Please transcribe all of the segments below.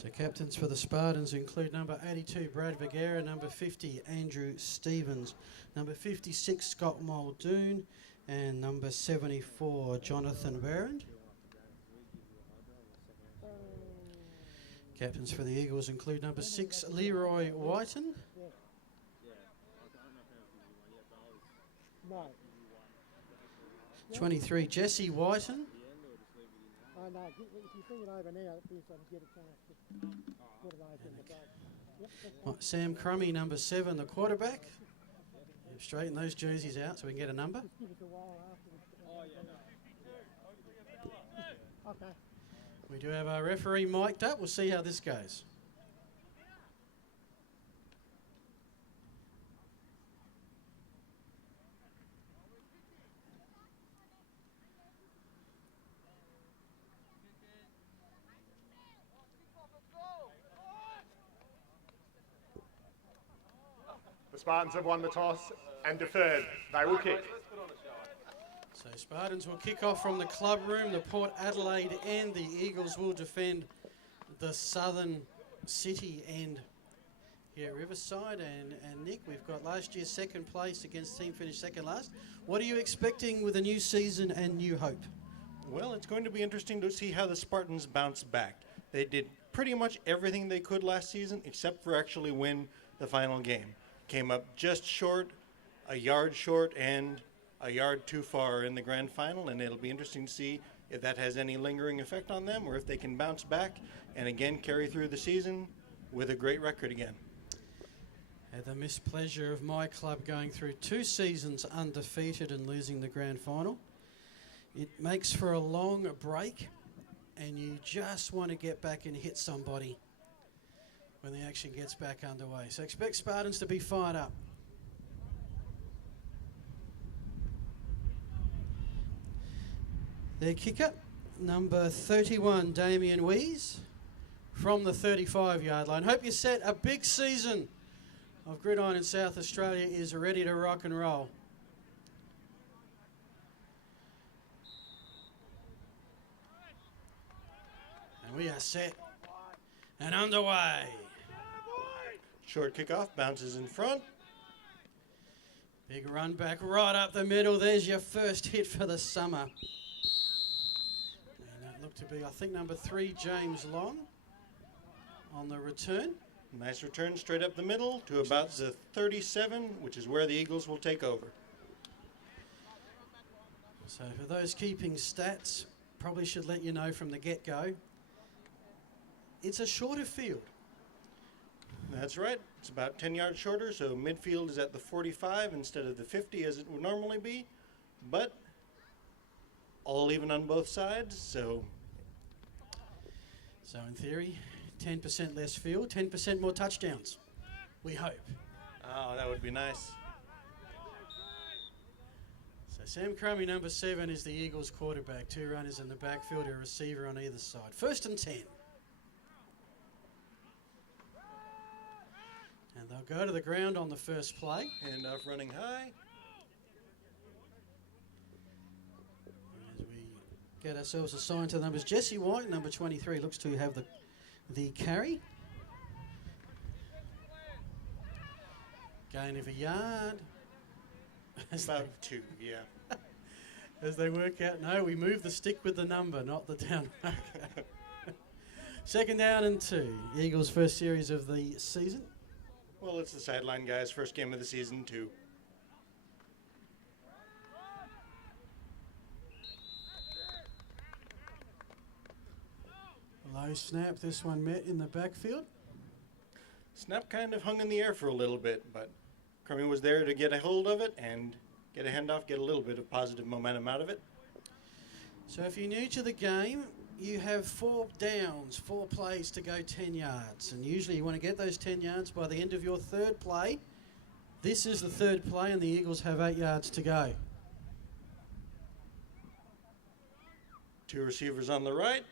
So captains for the Spartans include number 82, Brad Vergara, number 50, Andrew Stevens, number 56, Scott Muldoon, and number 74, Jonathan Berend. Captains for the Eagles include number 6, Leroy Whiten, 23, Jesse Whiten, No, if you bring it over now, it means I can get a chance to put it over in the back. Yep, Sam Crummy, number 7, the quarterback. Straighten those jerseys out so we can get a number. just give us a while after. Okay. We do have our referee mic'd up. We'll see how this goes. The Spartans have won the toss and deferred. They will kick. So Spartans will kick off from the club room. The Port Adelaide and the Eagles will defend the southern city end here at Riverside. And Nick, we've got last year's second place against team finished second last. What are you expecting with a new season and new hope? Well, it's going to be interesting to see how the Spartans bounce back. They did pretty much everything they could last season except for actually win the final game. Came up just short, a yard short, and a yard too far in the grand final, and it'll be interesting to see if that has any lingering effect on them or if they can bounce back and again carry through the season with a great record again. Had the mispleasure of my club going through 2 seasons undefeated and losing the grand final. It makes for a long break, and you just want to get back and hit somebody when the action gets back underway. So expect Spartans to be fired up. Their kicker, number 31, Damien Wees, from the 35-yard line. Hope you set. A big season of gridiron in South Australia is ready to rock and roll. And we are set and underway. Short kickoff, bounces in front. Big run back right up the middle. There's your first hit for the summer. And that looked to be, I think, number 3, James Long, on the return. Nice return straight up the middle to about the 37, which is where the Eagles will take over. So for those keeping stats, probably should let you know from the get-go, it's a shorter field. That's right. It's about 10 yards shorter, so midfield is at the 45 instead of the 50 as it would normally be, but all even on both sides, so in theory, 10% less field, 10% more touchdowns, we hope. Oh, that would be nice. So Sam Crummy, number 7, is the Eagles quarterback. 2 runners in the backfield, a receiver on either side. 1st and 10. And they'll go to the ground on the first play. Handoff running high. As we get ourselves assigned to the numbers, Jesse White, number 23, looks to have the carry. Gain of a yard. About 2, yeah. As they work out, no, we move the stick with the number, not the down marker. 2nd down and 2. Eagles' first series of the season. Well, it's the sideline guys' first game of the season, too. Low snap, this one met in the backfield. Snap kind of hung in the air for a little bit, but Crummy was there to get a hold of it and get a handoff, get a little bit of positive momentum out of it. So if you're new to the game, you have 4 downs, 4 plays to go 10 yards. And usually you want to get those 10 yards by the end of your 3rd play. This is the 3rd play and the Eagles have 8 yards to go. 2 receivers on the right.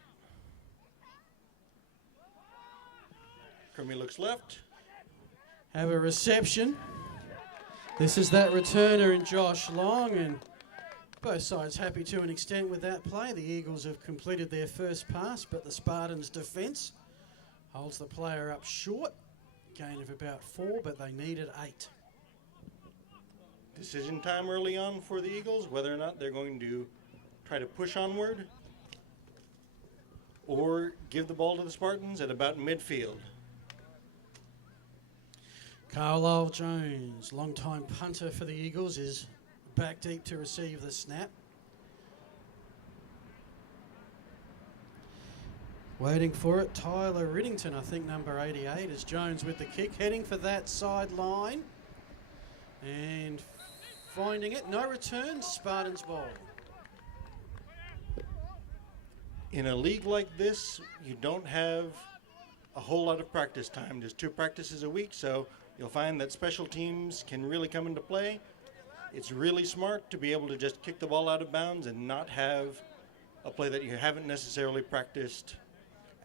Crummy looks left. Have a reception. This is that returner in Josh Long, and both sides happy to an extent with that play. The Eagles have completed their first pass, but the Spartans' defence Holds the player up short. Gain of about 4, but they needed 8. Decision time early on for the Eagles, whether or not they're going to try to push onward or give the ball to the Spartans at about midfield. Carlisle Jones, long-time punter for the Eagles, is back deep to receive the snap. Waiting for it, Tyler Riddington, I think number 88, is Jones with the kick, heading for that sideline. And finding it, no return, Spartans ball. In a league like this, you don't have a whole lot of practice time. There's 2 practices a week, so you'll find that special teams can really come into play. It's really smart to be able to just kick the ball out of bounds and not have a play that you haven't necessarily practiced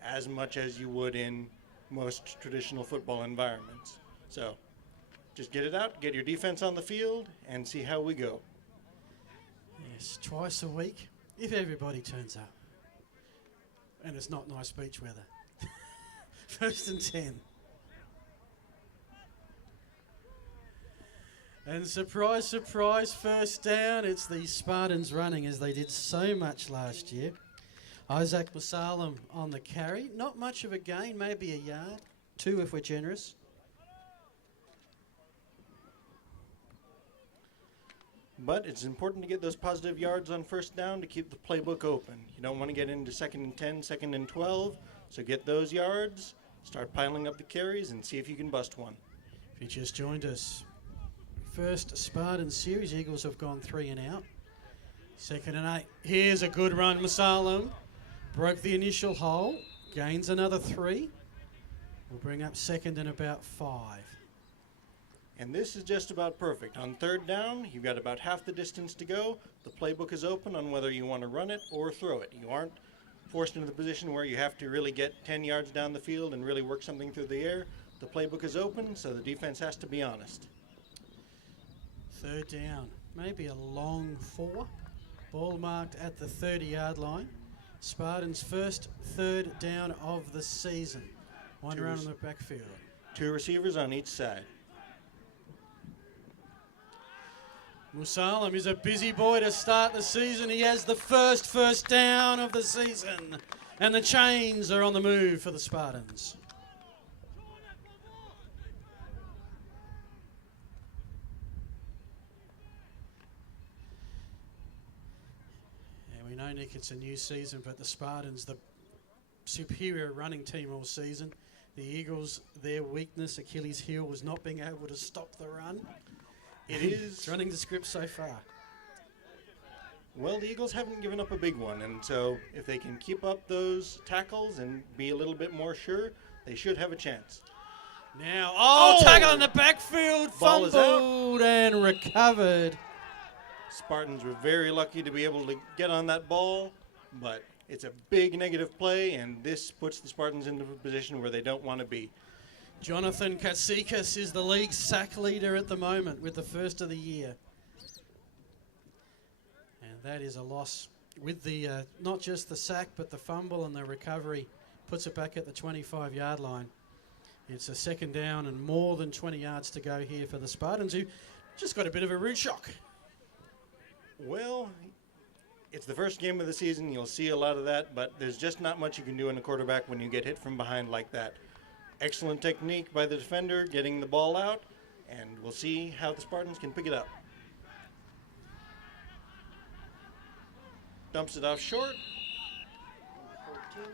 as much as you would in most traditional football environments. So just get it out, get your defense on the field, and see how we go. Yes, twice a week, if everybody turns up. And it's not nice beach weather. 1st and 10. And surprise, surprise, first down. It's the Spartans running as they did so much last year. Isaac Musalam on the carry. Not much of a gain, maybe a yard. 2 if we're generous. But it's important to get those positive yards on first down to keep the playbook open. You don't want to get into 2nd and 10, 2nd and 12. So get those yards, start piling up the carries, and see if you can bust one. If you just joined us, first Spartans series, Eagles have gone 3 and out. 2nd and 8. Here's a good run, Musalam. Broke the initial hole, gains another 3. We'll bring up 2nd and about 5. And this is just about perfect. On 3rd down, you've got about half the distance to go. The playbook is open on whether you want to run it or throw it. You aren't forced into the position where you have to really get 10 yards down the field and really work something through the air. The playbook is open, so the defense has to be honest. 3rd down, maybe a long 4. Ball marked at the 30-yard line. Spartans' first 3rd down of the season. One run on the backfield. 2 receivers on each side. Musalam is a busy boy to start the season. He has the first down of the season. And the chains are on the move for the Spartans. And we know, Nick, it's a new season, but the Spartans, the superior running team all season. The Eagles, their weakness, Achilles' heel, was not being able to stop the run. It is running the script so far. Well, the Eagles haven't given up a big one, and so if they can keep up those tackles and be a little bit more sure, they should have a chance. Now, tackle in the backfield, Ball is fumbled and recovered. Spartans were very lucky to be able to get on that ball, but it's a big negative play, and this puts the Spartans into a position where they don't want to be. Jonathan Katsikas is the league sack leader at the moment with the first of the year. And that is a loss with the not just the sack, but the fumble and the recovery. Puts it back at the 25-yard line. It's a 2nd down and more than 20 yards to go here for the Spartans, who just got a bit of a rude shock. Well, it's the first game of the season. You'll see a lot of that, but there's just not much you can do in a quarterback when you get hit from behind like that. Excellent technique by the defender, getting the ball out, and we'll see how the Spartans can pick it up. Dumps it off short. 14.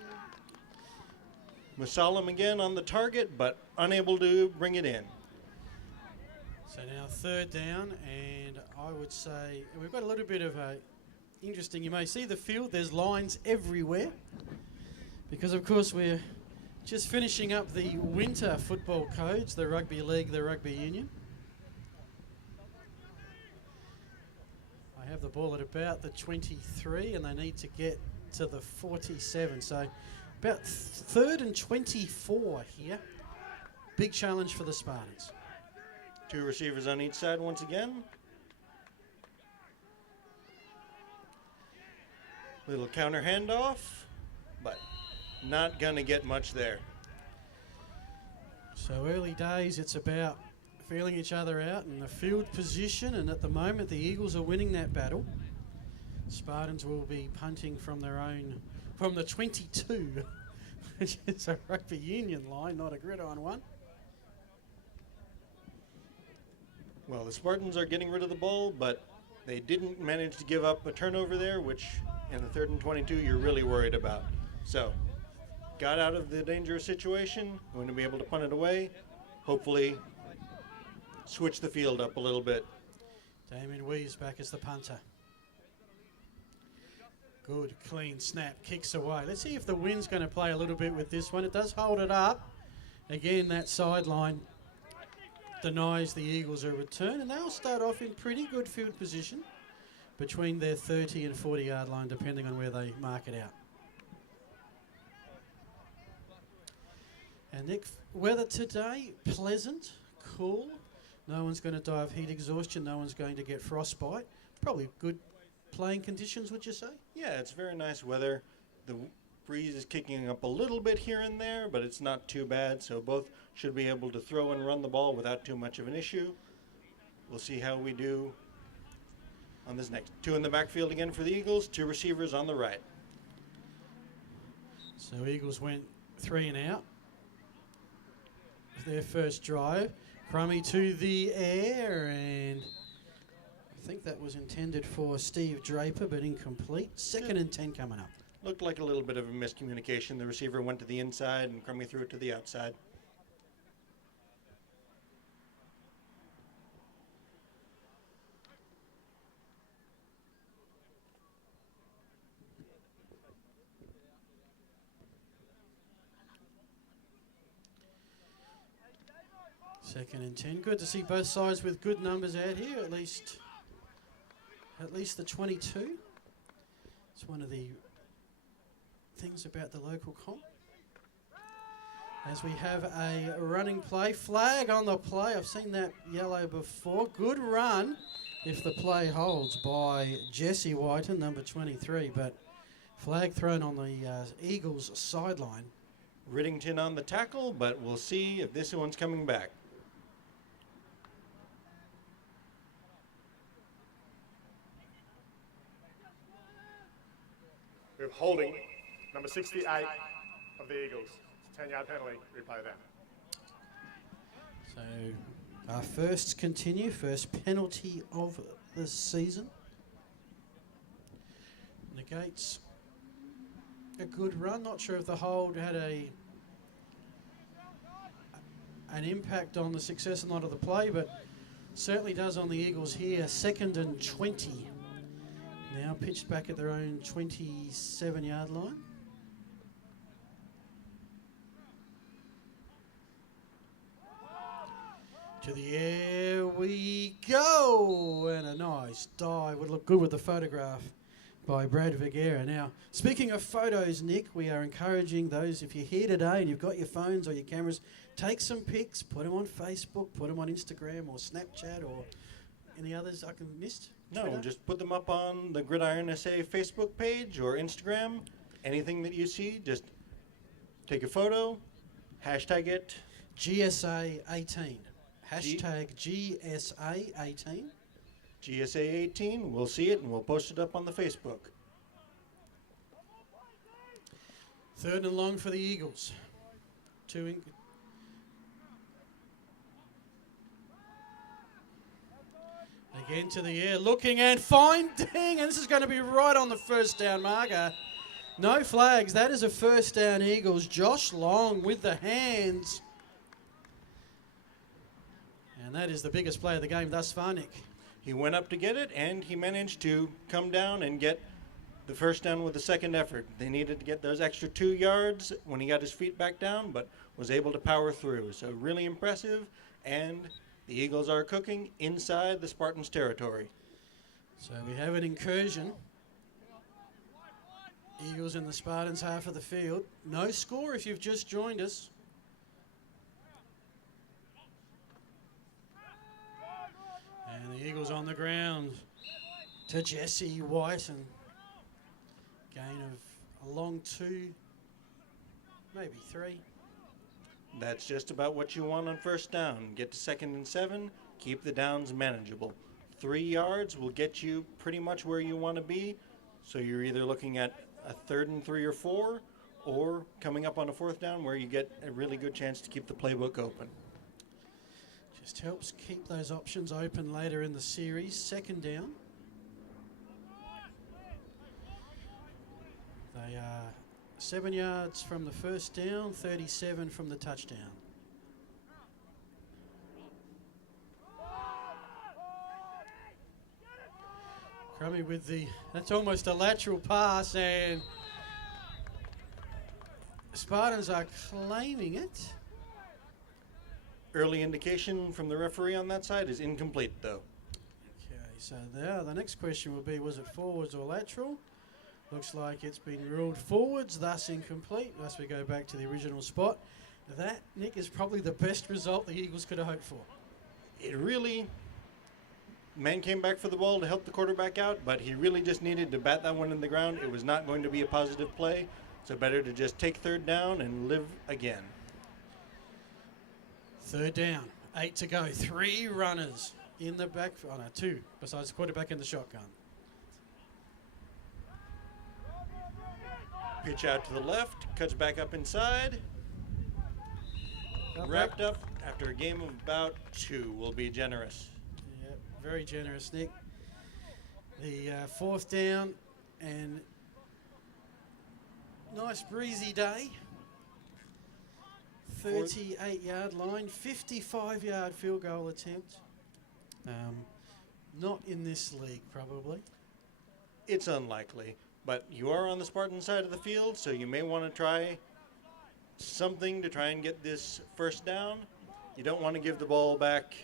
Musalam again on the target, but unable to bring it in. So now 3rd down, and I would say we've got a little bit of a interesting, you may see the field, there's lines everywhere, because of course we're just finishing up the winter football codes, the rugby league, the rugby union. I have the ball at about the 23, and they need to get to the 47. So about 3rd and 24 here. Big challenge for the Spartans. 2 receivers on each side once again. Little counter handoff, but not going to get much there. So early days, it's about feeling each other out and the field position, and at the moment the Eagles are winning that battle. Spartans will be punting from the 22, which is a rugby union line, not a gridiron one. Well, the Spartans are getting rid of the ball, but they didn't manage to give up a turnover there, which in the 3rd and 22 you're really worried about. So, got out of the dangerous situation, going to be able to punt it away, hopefully switch the field up a little bit. Damien Wees back as the punter. Good, clean snap, kicks away. Let's see if the wind's going to play a little bit with this one. It does hold it up. Again, that sideline denies the Eagles a return, and they'll start off in pretty good field position between their 30 and 40 yard line, depending on where they mark it out. And Nick, weather today, pleasant, cool. No one's going to die of heat exhaustion. No one's going to get frostbite. Probably good playing conditions, would you say? Yeah, it's very nice weather. The breeze is kicking up a little bit here and there, but it's not too bad, so both should be able to throw and run the ball without too much of an issue. We'll see how we do on this next. 2 in the backfield again for the Eagles, 2 receivers on the right. So Eagles went 3 and out for their first drive. Crummy to the air, and I think that was intended for Steve Draper, but incomplete. 2nd and 10 coming up. Looked like a little bit of a miscommunication. The receiver went to the inside and Crummy threw it to the outside. Second and 10. Good to see both sides with good numbers out here, at least the 22. It's one of the things about the local comp. As we have a running play, flag on the play. I've seen that yellow before. Good run if the play holds by Jesse Whiten, number 23, but flag thrown on the Eagles sideline. Riddington on the tackle, but we'll see if this one's coming back. We have holding, number 68 of the Eagles. It's a 10-yard penalty. Replay that. So our firsts continue. First penalty of the season. Negates a good run. Not sure if the hold had an impact on the success or not of the play, but certainly does on the Eagles here. 2nd and 20. Now pitched back at their own 27-yard line. To the air we go, and a nice dive. Would look good with the photograph by Brad Vergara. Now, speaking of photos, Nick, we are encouraging those, if you're here today and you've got your phones or your cameras, take some pics, put them on Facebook, put them on Instagram or Snapchat or any others I can missed. No, Twitter? just put them up on the Gridiron SA Facebook page or Instagram. Anything that you see, just take a photo, hashtag it. GSA 18. Hashtag GSA 18. GSA 18, we'll see it and we'll post it up on the Facebook. 3rd and long for the Eagles. Again to the air, looking and finding, and this is going to be right on the first down marker. No flags, that is a first down Eagles. Josh Long with the hands. And that is the biggest play of the game thus far, Nick. He went up to get it and he managed to come down and get the first down with the second effort. They needed to get those extra 2 yards when he got his feet back down, but was able to power through. So really impressive, and the Eagles are cooking inside the Spartans' territory. So we have an incursion. Eagles in the Spartans' half of the field. No score if you've just joined us. And the Eagles on the ground to Jesse Whiten. Gain of a long 2, maybe 3. That's just about what you want on first down. Get to 2nd and 7, keep the downs manageable. 3 yards will get you pretty much where you want to be, so you're either looking at a 3rd and 3 or 4, or coming up on a 4th down where you get a really good chance to keep the playbook open. Just helps keep those options open later in the series. 2nd down. They are 7 yards from the first down, 37 from the touchdown. Crummy with that's almost a lateral pass, and Spartans are claiming it. Early indication from the referee on that side is incomplete, though. Okay, so now the next question will be, was it forwards or lateral? Looks like it's been ruled forwards, thus incomplete. Thus we go back to the original spot. That, Nick, is probably the best result the Eagles could have hoped for. It really, man came back for the ball to help the quarterback out, but he really just needed to bat that one in the ground. It was not going to be a positive play, so better to just take 3rd down and live again. 3rd down, 8 to go, 3 runners in the back, 2, besides the quarterback in the shotgun. Pitch out to the left, cuts back up inside. Wrapped up after a game of about 2. Will be generous. Yeah, very generous, Nick. The 4th down, and nice breezy day. 38-yard line, 55-yard field goal attempt. Not in this league, probably. It's unlikely, but you are on the Spartan side of the field, so you may want to try something to try and get this 1st down. You don't want to give the ball back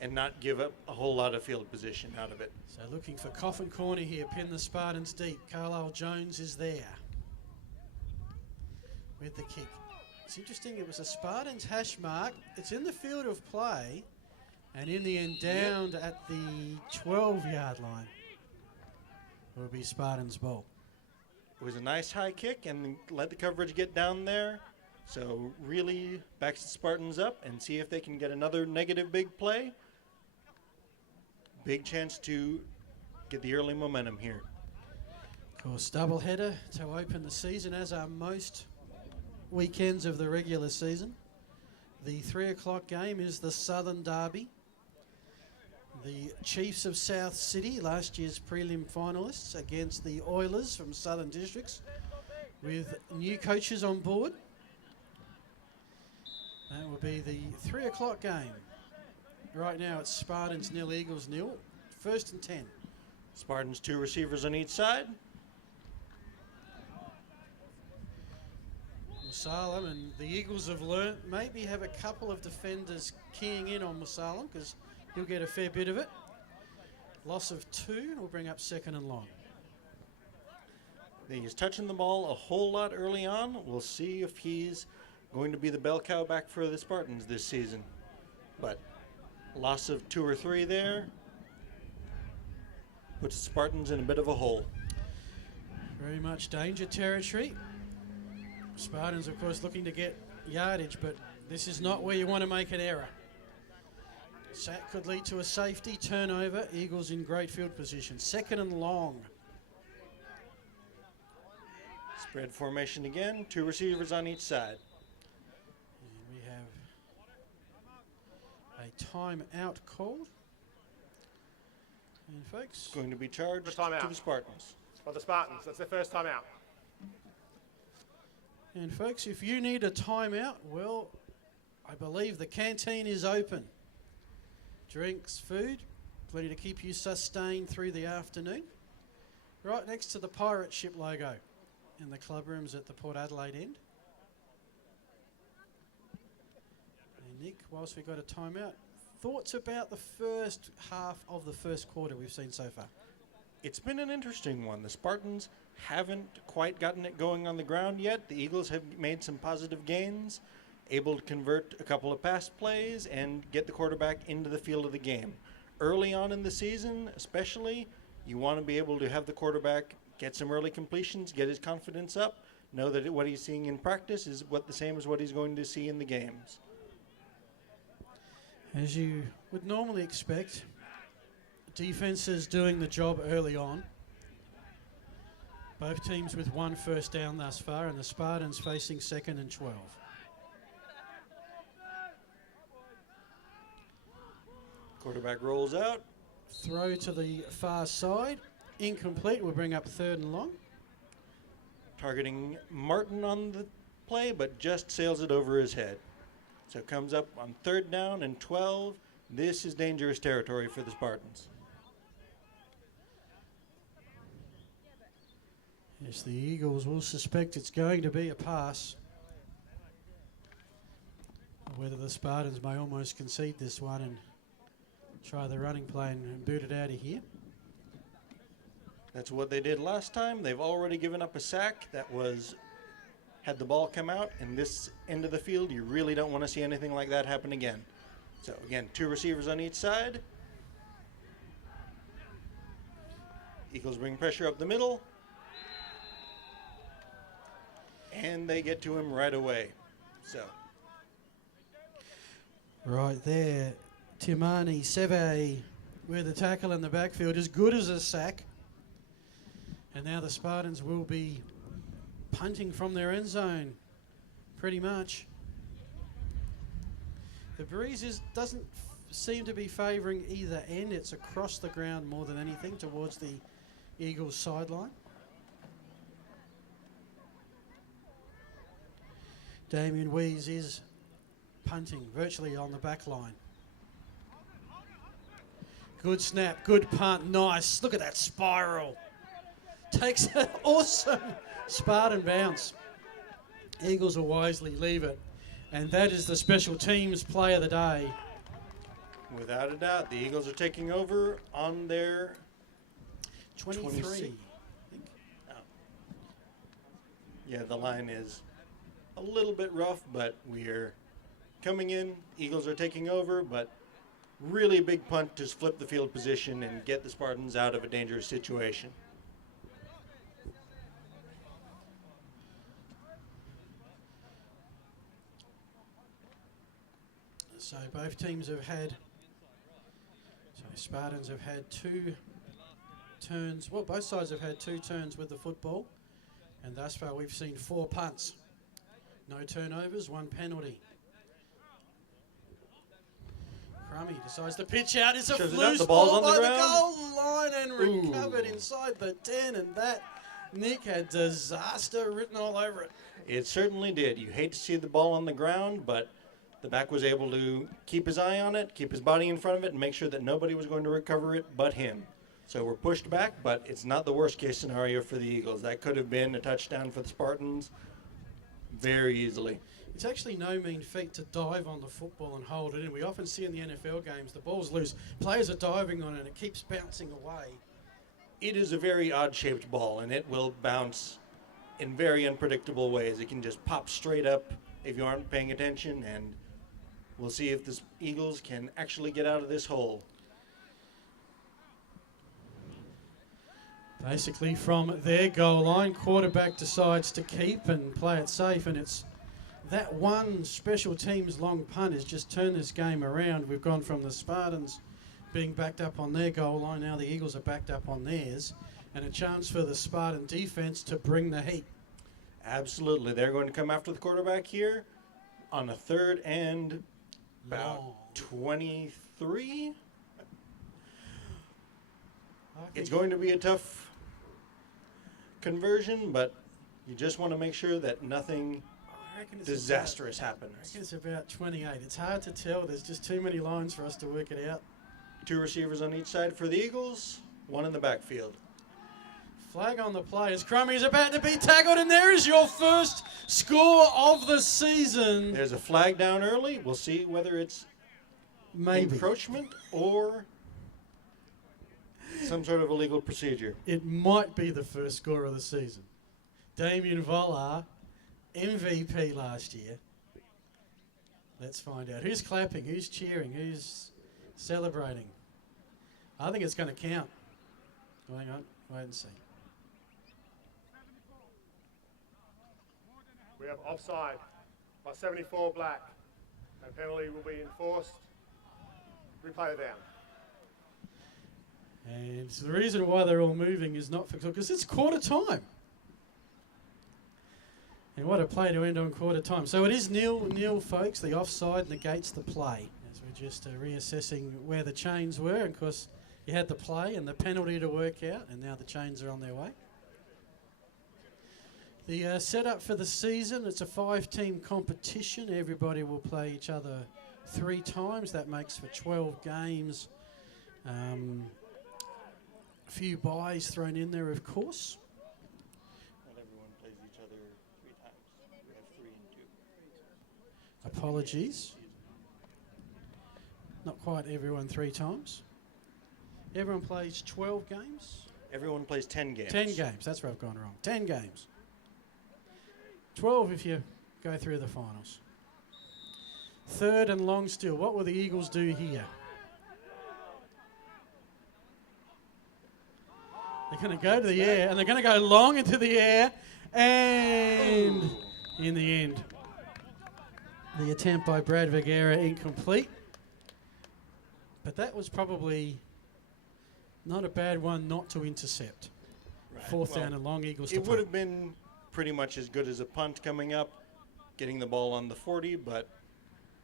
and not give up a whole lot of field position out of it. So looking for coffin corner here, pin the Spartans deep. Carlisle Jones is there with the kick. It's interesting, it was a Spartans hash mark. It's in the field of play, and in the end down at the 12-yard line will be Spartans' ball. It was a nice high kick and let the coverage get down there. So really backs the Spartans up and see if they can get another negative big play. Big chance to get the early momentum here. Of course, doubleheader to open the season, as are most weekends of the regular season. The 3 o'clock game is the Southern Derby. The Chiefs of South City, last year's prelim finalists, against the Oilers from Southern Districts, with new coaches on board. That will be the 3 o'clock game. Right now it's Spartans 0, Eagles 0. 1st and 10. Spartans 2 receivers on each side. Musalem, and the Eagles have learnt, maybe have a couple of defenders keying in on Musalem because he'll get a fair bit of it. Loss of 2 will bring up 2nd and long. He's touching the ball a whole lot early on. We'll see if he's going to be the bell cow back for the Spartans this season. But loss of 2 or 3 there puts the Spartans in a bit of a hole. Very much danger territory. Spartans, of course, looking to get yardage, but this is not where you want to make an error. Sack could lead to a safety, turnover. Eagles in great field position. 2nd and long. Spread formation again, 2 receivers on each side. And we have a timeout called. And folks, Going to be charged First time to out. the Spartans. For the Spartans, that's their first time out. And folks, if you need a timeout, well, I believe the canteen is open. Drinks, food, plenty to keep you sustained through the afternoon. Right next to the pirate ship logo in the club rooms at the Port Adelaide end. And Nick, whilst we've got a timeout, thoughts about the first half of the first quarter we've seen so far? It's been an interesting one. The Spartans haven't quite gotten it going on the ground yet. The Eagles have made some positive gains, able to convert a couple of pass plays and get the quarterback into the field of the game. Early on in the season, especially, you want to be able to have the quarterback get some early completions, get his confidence up, know that what he's seeing in practice is the same as what he's going to see in the games. As you would normally expect, defenses doing the job early on. Both teams with 1 first down thus far, and the Spartans facing 2nd and 12. Quarterback rolls out. Throw to the far side. Incomplete. Will bring up 3rd and long. Targeting Martin on the play, but just sails it over his head. So it comes up on 3rd down and 12. This is dangerous territory for the Spartans. Yes, the Eagles will suspect it's going to be a pass. Whether the Spartans may almost concede this one and try the running play and boot it out of here. That's what they did last time. They've already given up a sack that had the ball come out. In this end of the field, you really don't want to see anything like that happen again. So again, 2 receivers on each side. Eagles bring pressure up the middle. And they get to him right away. So right there, Timani Seve with the tackle in the backfield, as good as a sack. And now the Spartans will be punting from their end zone, pretty much. The breeze doesn't seem to be favouring either end. It's across the ground more than anything towards the Eagles sideline. Damien Wees is punting virtually on the back line. Good snap, good punt, nice. Look at that spiral. Takes an awesome Spartan bounce. Eagles will wisely leave it. And that is the special teams play of the day. Without a doubt, the Eagles are taking over on their 23. 26. I think. Oh. Yeah, the line is a little bit rough, but we're coming in. Eagles are taking over, but really big punt to flip the field position and get the Spartans out of a dangerous situation. So both teams have had, Spartans have had 2 turns, well, both sides have had 2 turns with the football, and thus far we've seen 4 punts. No turnovers, 1 penalty. Crummy decides to pitch out. It's a loose ball by the goal line and recovered inside the 10, and that, Nick, had disaster written all over it. It certainly did. You hate to see the ball on the ground, but the back was able to keep his eye on it, keep his body in front of it, and make sure that nobody was going to recover it but him. So we're pushed back, but it's not the worst-case scenario for the Eagles. That could have been a touchdown for the Spartans very easily. It's actually no mean feat to dive on the football and hold it in. We often see in the NFL games the ball's loose. Players are diving on it and it keeps bouncing away. It is a very odd-shaped ball, and it will bounce in very unpredictable ways. It can just pop straight up if you aren't paying attention, and we'll see if the Eagles can actually get out of this hole. Basically from their goal line, quarterback decides to keep and play it safe, and it's that one special teams long punt has just turned this game around. We've gone from the Spartans being backed up on their goal line, now the Eagles are backed up on theirs, and a chance for the Spartan defense to bring the heat. Absolutely. They're going to come after the quarterback here on a 3rd and about 23. It's going to be a tough conversion, but you just want to make sure that nothing disastrous happens. I reckon it's about 28. It's hard to tell. There's just too many lines for us to work it out. 2 receivers on each side for the Eagles, 1 in the backfield. Flag on the play as Crummy's about to be tackled, and there is your first score of the season. There's a flag down early. We'll see whether it's encroachment or some sort of illegal procedure. It might be the first score of the season. Damien Volar, MVP last year. Let's find out. Who's clapping? Who's cheering? Who's celebrating? I think it's going to count. Hang on. Wait and see. We have offside by 74 black. A penalty will be enforced. Replay down. And the reason why they're all moving is not because it's quarter time. And what a play to end on quarter time. So it is 0-0, folks. The offside negates the play. As we're just reassessing where the chains were. And of course, you had the play and the penalty to work out, and now the chains are on their way. The setup for the season, it's a 5-team competition. Everybody will play each other 3 times. That makes for 12 games. A few buys thrown in there, of course. Not everyone plays each other 3 times. We have 3 and 2. Apologies. Not quite everyone 3 times. Everyone plays 12 games? Everyone plays 10 games. 10 games, that's where I've gone wrong. 10 games. 12 if you go through the finals. Third and long still. What will the Eagles do here? They're going to go to the air, and they're going to go long into the air, and in the end, the attempt by Brad Vergara incomplete. But that was probably not a bad one not to intercept. Right. 4th down and long, Eagles to It would punt. have been pretty much as good as a punt coming up, getting the ball on the 40, but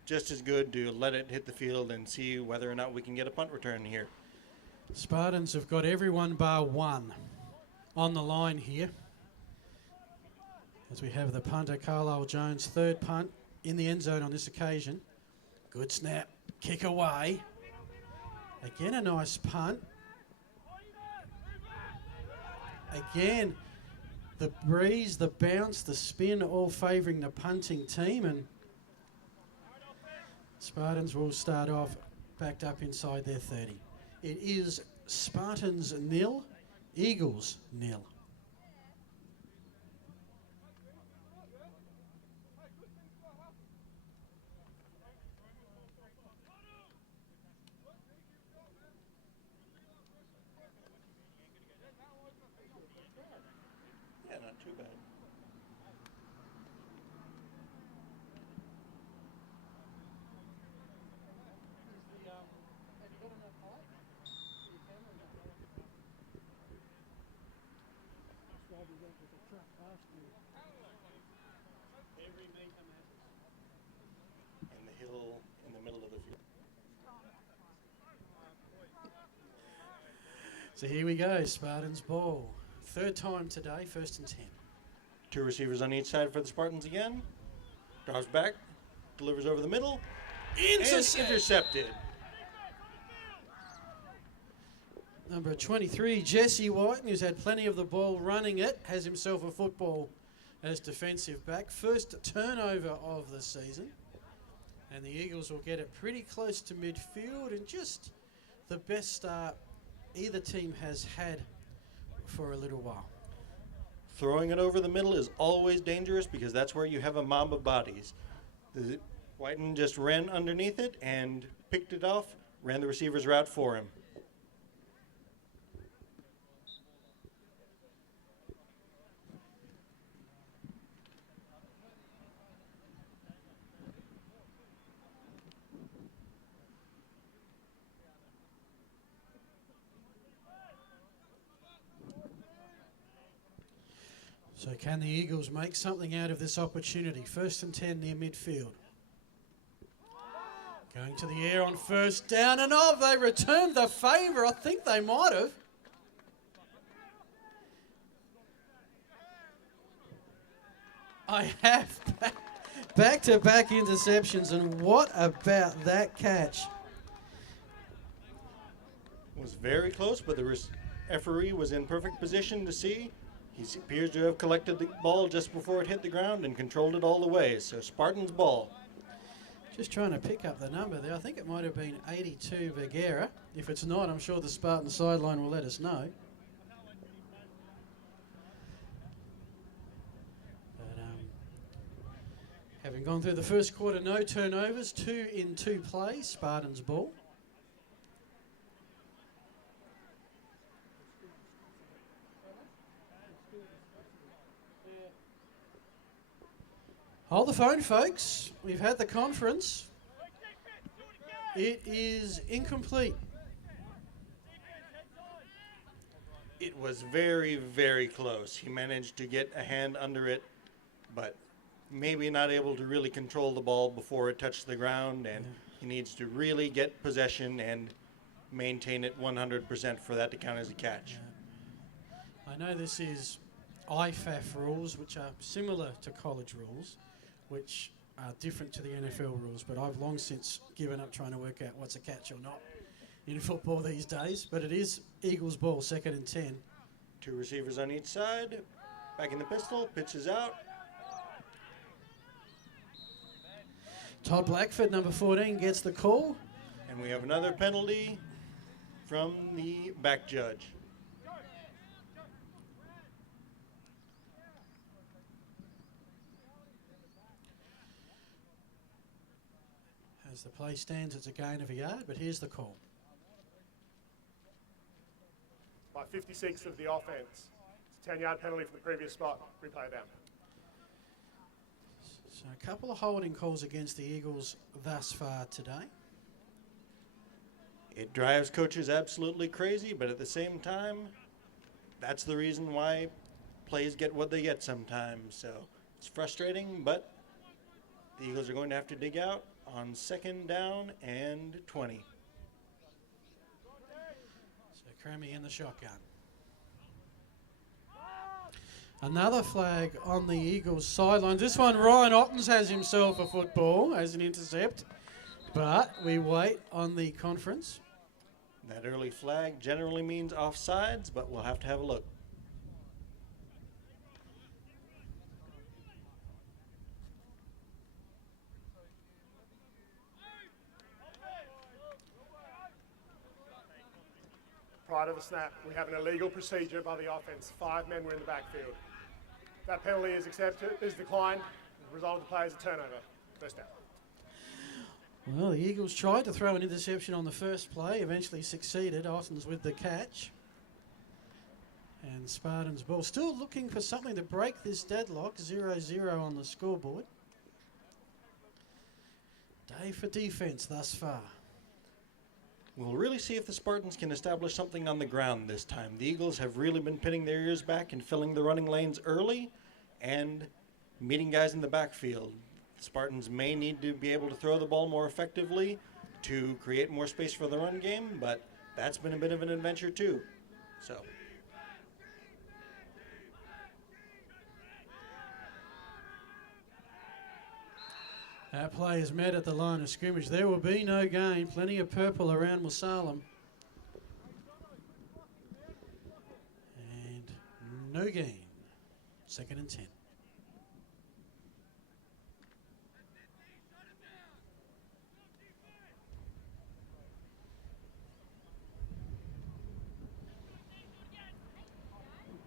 just as good to let it hit the field and see whether or not we can get a punt return here. Spartans have got everyone bar 1 on the line here. As we have the punter, Carlisle Jones, 3rd punt in the end zone on this occasion. Good snap, kick away. Again, a nice punt. Again, the breeze, the bounce, the spin, all favouring the punting team. And Spartans will start off backed up inside their 30. It is Spartans 0, Eagles 0. Yeah, not too bad. And the hill in the middle of the field. So here we go, Spartans ball. 3rd time today, 1st and 10. 2 receivers on each side for the Spartans again. Drives back, delivers over the middle, and intercepted. Number 23, Jesse Whiten, who's had plenty of the ball running it, has himself a football as defensive back. First turnover of the season. And the Eagles will get it pretty close to midfield, and just the best start either team has had for a little while. Throwing it over the middle is always dangerous because that's where you have a mob of bodies. Whiten just ran underneath it and picked it off, ran the receiver's route for him. So can the Eagles make something out of this opportunity? 1st and 10 near midfield. Going to the air on 1st down, and they returned the favour. I think they might have. I have back-to-back interceptions, and what about that catch? Was very close, but the referee was in perfect position to see. He appears to have collected the ball just before it hit the ground and controlled it all the way. So Spartans ball. Just trying to pick up the number there. I think it might have been 82 Vergara. If it's not, I'm sure the Spartan sideline will let us know. But having gone through the first quarter, no turnovers, 2 in 2 plays, Spartans ball. Hold the phone, folks. We've had the conference. It is incomplete. It was very, very close. He managed to get a hand under it, but maybe not able to really control the ball before it touched the ground, and he needs to really get possession and maintain it 100% for that to count as a catch. I know this is IFAF rules, which are similar to college rules, which are different to the NFL rules, but I've long since given up trying to work out what's a catch or not in football these days. But it is Eagles ball, 2nd and 10. 2 receivers on each side. Back in the pistol, pitches out. Todd Blackford, number 14, gets the call. And we have another penalty from the back judge. As the play stands, it's a gain of a yard, but here's the call. By 56 of the offense. It's a 10-yard penalty from the previous spot. Replay down. So a couple of holding calls against the Eagles thus far today. It drives coaches absolutely crazy, but at the same time, that's the reason why plays get what they get sometimes. So it's frustrating, but the Eagles are going to have to dig out on 2nd down and 20. So Crammy in the shotgun. Another flag on the Eagles sidelines. This one, Ryan Ottens has himself a football as an intercept, but we wait on the conference. That early flag generally means offsides, but we'll have to have a look. Prior to the snap, we have an illegal procedure by the offense. 5 men were in the backfield. That penalty is declined. The result of the play is a turnover. First down. Well, the Eagles tried to throw an interception on the first play, eventually succeeded. Ottens with the catch. And Spartans ball. Still looking for something to break this deadlock. 0-0 on the scoreboard. Day for defense thus far. We'll really see if the Spartans can establish something on the ground this time. The Eagles have really been pinning their ears back and filling the running lanes early and meeting guys in the backfield. The Spartans may need to be able to throw the ball more effectively to create more space for the run game, but that's been a bit of an adventure too. So That play is met at the line of scrimmage. There will be no gain. Plenty of purple around Musalem. And no gain. 2nd and 10.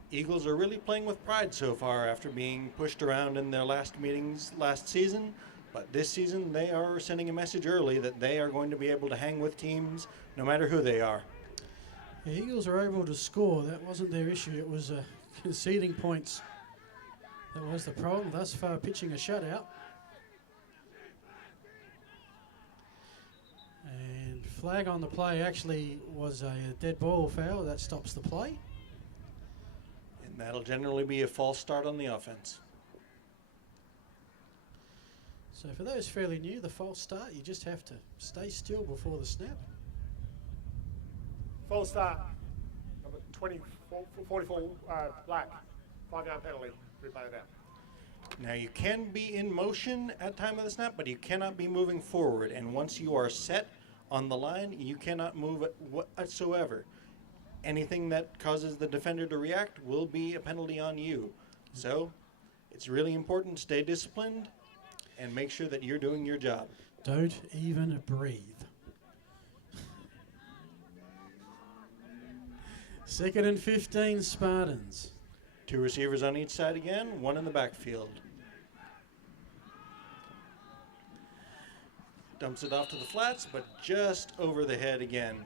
Eagles are really playing with pride so far after being pushed around in their last meetings last season. But this season, they are sending a message early that they are going to be able to hang with teams no matter who they are. The Eagles are able to score. That wasn't their issue. It was conceding points. That was the problem. Thus far, pitching a shutout. And flag on the play actually was a dead ball foul. That stops the play. And that'll generally be a false start on the offense. So for those fairly new, the false start, you just have to stay still before the snap. False start. Number 44 black. 5-down penalty. Replay that. Now you can be in motion at time of the snap, but you cannot be moving forward. And once you are set on the line, you cannot move whatsoever. Anything that causes the defender to react will be a penalty on you. So it's really important to stay disciplined and make sure that you're doing your job. Don't even breathe. 2nd and 15, Spartans. 2 receivers on each side again, 1 in the backfield. Dumps it off to the flats, but just over the head again.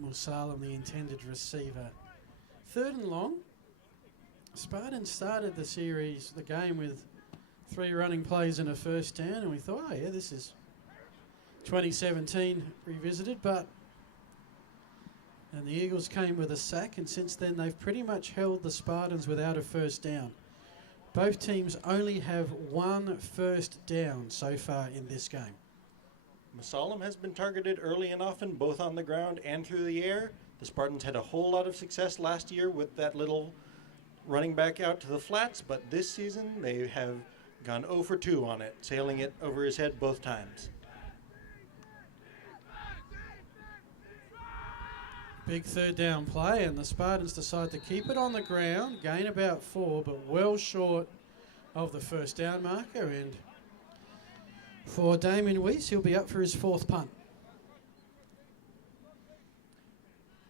Musalem, the intended receiver. 3rd and long. Spartans started the game with 3 running plays and a first down, and we thought, oh yeah, this is 2017 revisited, and the Eagles came with a sack, and since then they've pretty much held the Spartans without a first down. Both teams only have 1 first down so far in this game. Musalem has been targeted early and often, both on the ground and through the air. The Spartans had a whole lot of success last year with that little running back out to the flats, but this season they have gone 0 for 2 on it, sailing it over his head both times. Big third down play, and the Spartans decide to keep it on the ground, gain about 4, but well short of the first down marker. And for Damien Weiss, he'll be up for his 4th punt.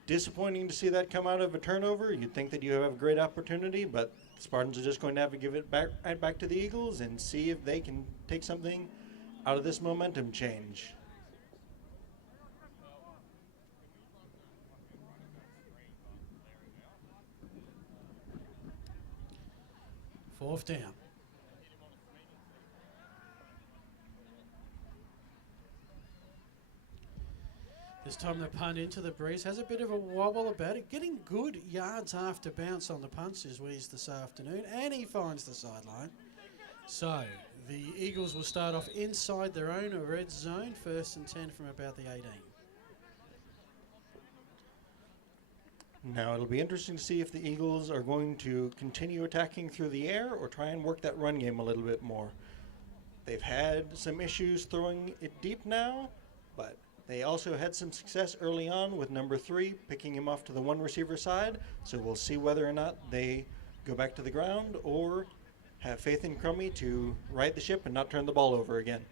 Disappointing to see that come out of a turnover. You'd think that you have a great opportunity, but the Spartans are just going to have to give it back to the Eagles and see if they can take something out of this momentum change. Fourth down. This time the punt into the breeze has a bit of a wobble about it. Getting good yards after bounce on the punts is Weeze this afternoon, and he finds the sideline. So the Eagles will start off inside their own red zone, 1st and 10 from about the 18. Now it'll be interesting to see if the Eagles are going to continue attacking through the air or try and work that run game a little bit more. They've had some issues throwing it deep now, but they also had some success early on with number 3, picking him off to the 1 receiver side. So we'll see whether or not they go back to the ground or have faith in Crummy to right the ship and not turn the ball over again.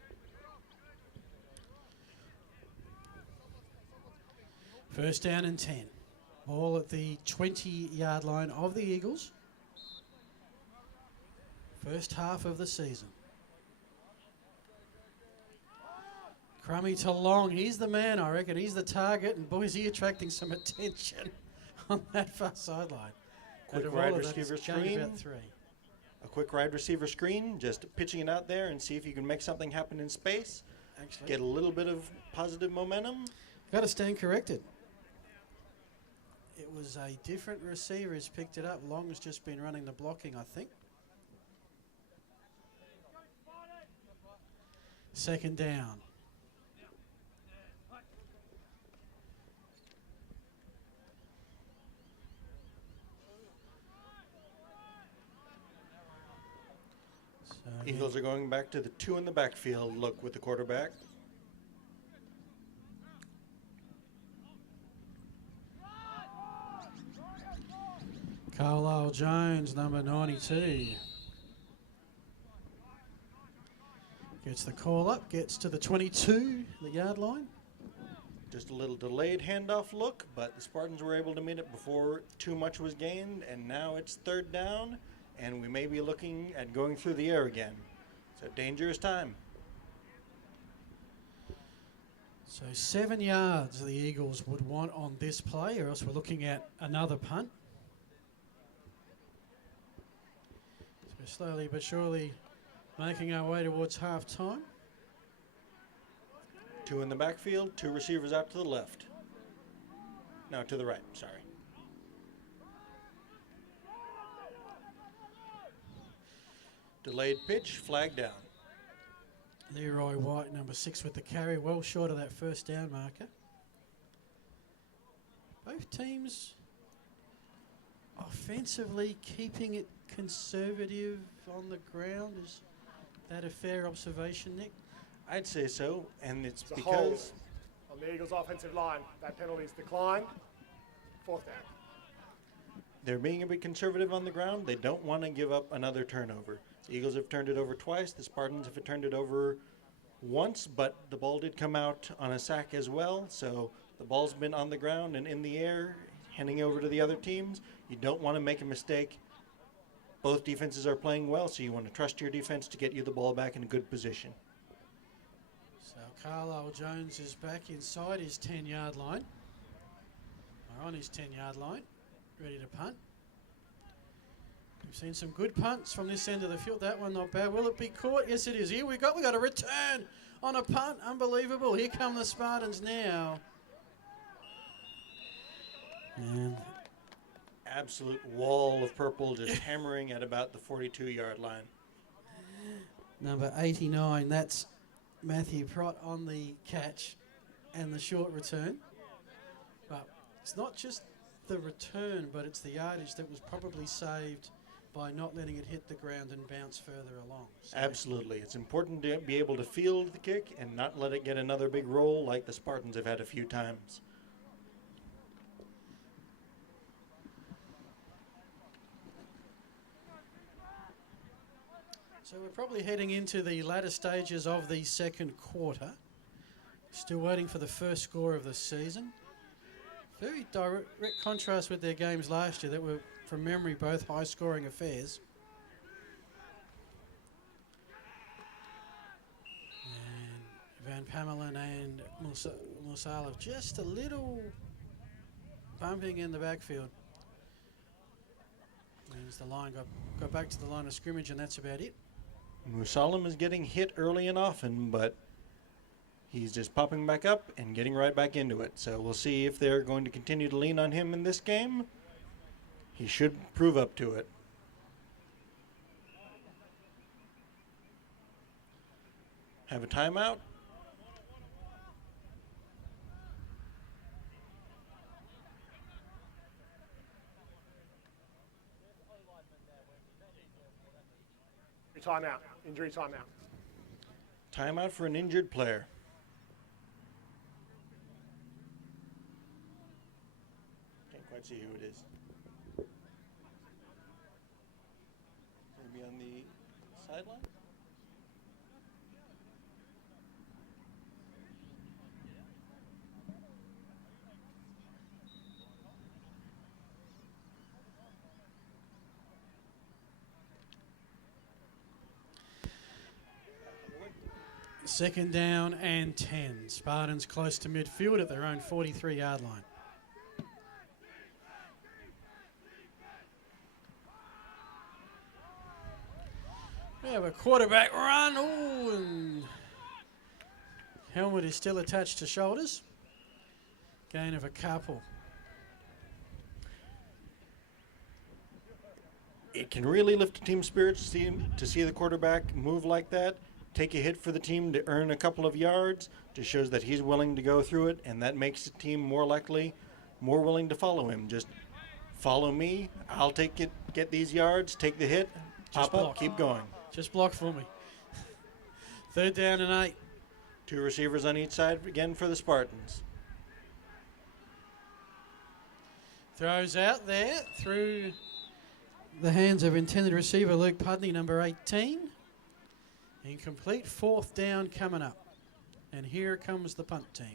First down and 10. Ball at the 20-yard line of the Eagles. First half of the season. Crummy to Long. He's the man, I reckon. He's the target. And boy, is he attracting some attention on that far sideline. Quick wide receiver screen. A quick wide receiver screen. Just pitching it out there and see if you can make something happen in space. Actually, get a little bit of positive momentum. Got to stand corrected. It was a different receiver who's picked it up. Long's just been running the blocking, I think. Second down. Eagles are going back to the 2 in the backfield look with the quarterback. Carlisle Jones, number 92. Gets the call up, gets to the 22, the yard line. Just a little delayed handoff look, but the Spartans were able to meet it before too much was gained, and now it's 3rd down, and we may be looking at going through the air again. So dangerous time. So 7 yards the Eagles would want on this play, or else we're looking at another punt. So we're slowly but surely making our way towards half time. 2 in the backfield, 2 receivers out to the left. No, to the right, sorry. Delayed pitch, flag down. Leroy White, number 6 with the carry, well short of that first down marker. Both teams offensively keeping it conservative on the ground. Is that a fair observation, Nick? I'd say so, and it's It's a because hold on the Eagles' offensive line. That penalty's declined. 4th down. they're being a bit conservative on the ground. They don't want to give up another turnover. The Eagles have turned it over twice. The Spartans have turned it over once, but the ball did come out on a sack as well. So the ball's been on the ground and in the air, handing over to the other teams. You don't want to make a mistake. Both defenses are playing well, so you want to trust your defense to get you the ball back in a good position. So Carlisle Jones is back inside his 10-yard line. Or on his 10-yard line, ready to punt. We've seen some good punts from this end of the field. That one not bad. Will it be caught? Yes, it is. Here we got a return on a punt. Unbelievable. Here come the Spartans now. And absolute wall of purple just hammering at about the 42-yard line. number 89, that's Matthew Prott on the catch and the short return. But it's not just the return, but it's the yardage that was probably saved by not letting it hit the ground and bounce further along. So absolutely. It's important to be able to field the kick and not let it get another big roll like the Spartans have had a few times. So we're probably heading into the latter stages of the second quarter. Still waiting for the first score of the season. Very direct contrast with their games last year that were, from memory, both high-scoring affairs. And Van Pamelen and Musalov just a little bumping in the backfield. Means the line got back to the line of scrimmage, and that's about it. Musalam is getting hit early and often, but he's just popping back up and getting right back into it. So we'll see if they're going to continue to lean on him in this game. He should prove up to it. Have a timeout. Timeout. Injury timeout. Timeout for an injured player. Can't quite see who it is. Maybe on the sideline? Second down and 10. Spartans close to midfield at their own 43-yard line. We have a quarterback run. Ooh, and helmet is still attached to shoulders. Gain of a couple. It can really lift a team's spirits to see the quarterback move like that. Take a hit for the team to earn a couple of yards. Just shows that he's willing to go through it, and that makes the team more willing to follow him. Just follow me. I'll take it, get these yards, take the hit, pop up, keep going. Just block for me. Third down and 8. 2 receivers on each side again for the Spartans. Throws out there through the hands of intended receiver Luke Pudney, number 18. Incomplete. Fourth down coming up. And here comes the punt team.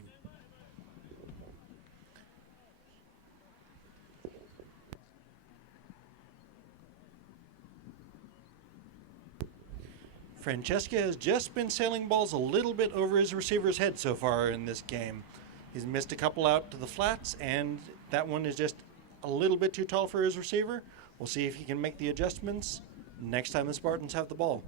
Francesca has just been sailing balls a little bit over his receiver's head so far in this game. He's missed a couple out to the flats, and that one is just a little bit too tall for his receiver. We'll see if he can make the adjustments next time the Spartans have the ball.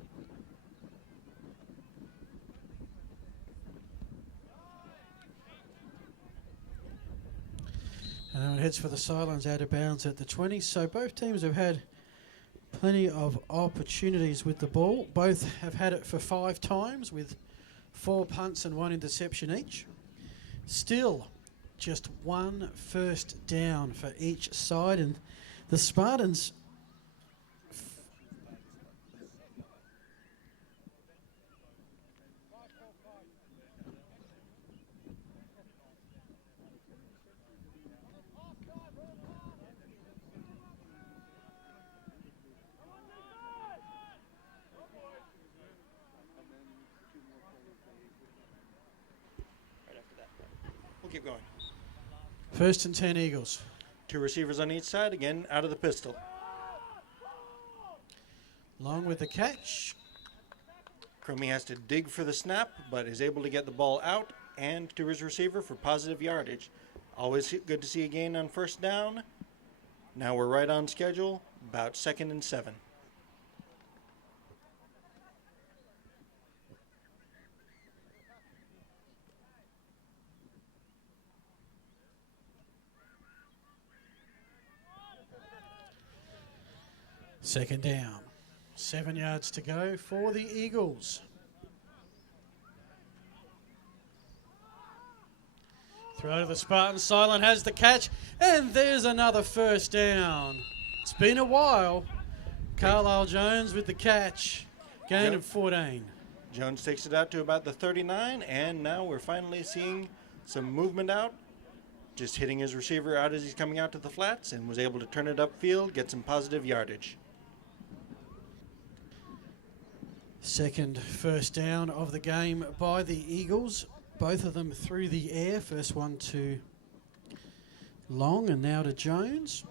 And it heads for the sidelines out of bounds at the 20. So both teams have had plenty of opportunities with the ball. Both have had it for 5 times with 4 punts and 1 interception each. Still, just 1 first down for each side. And the Spartans Keep going. First and 10 Eagles. 2 receivers on each side, again out of the pistol. Along with the catch. Cromie has to dig for the snap, but is able to get the ball out and to his receiver for positive yardage. Always good to see a gain on first down. Now we're right on schedule, about 2nd and 7. Second down. 7 yards to go for the Eagles. Throw to the Spartans. Sideline has the catch. And there's another first down. It's been a while. Carlisle Jones with the catch. Gain of 14. Jones takes it out to about the 39, and now we're finally seeing some movement out. Just hitting his receiver out as he's coming out to the flats, and was able to turn it upfield, get some positive yardage. Second first down of the game by the Eagles. Both of them through the air. First one to Long and now to Jones.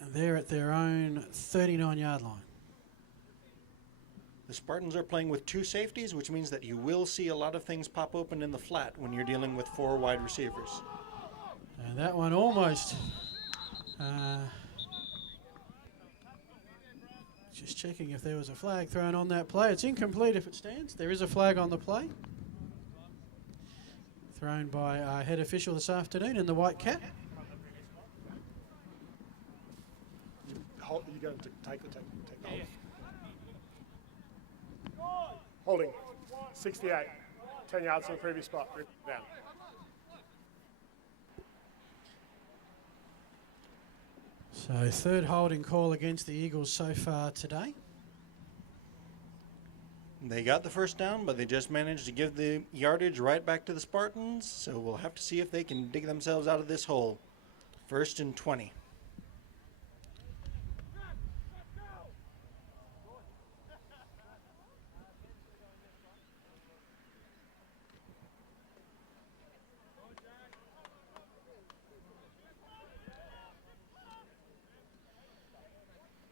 And they're at their own 39-yard line. The Spartans are playing with 2 safeties, which means that you will see a lot of things pop open in the flat when you're dealing with 4 wide receivers. And that one almost... just checking if there was a flag thrown on that play. It's incomplete if it stands. There is a flag on the play. Thrown by our head official this afternoon in the white cap. You're going to take the hold. Holding. 68. 10 yards from the previous spot. Down. So third holding call against the Eagles so far today. They got the first down, but they just managed to give the yardage right back to the Spartans, so we'll have to see if they can dig themselves out of this hole. 1st and 20.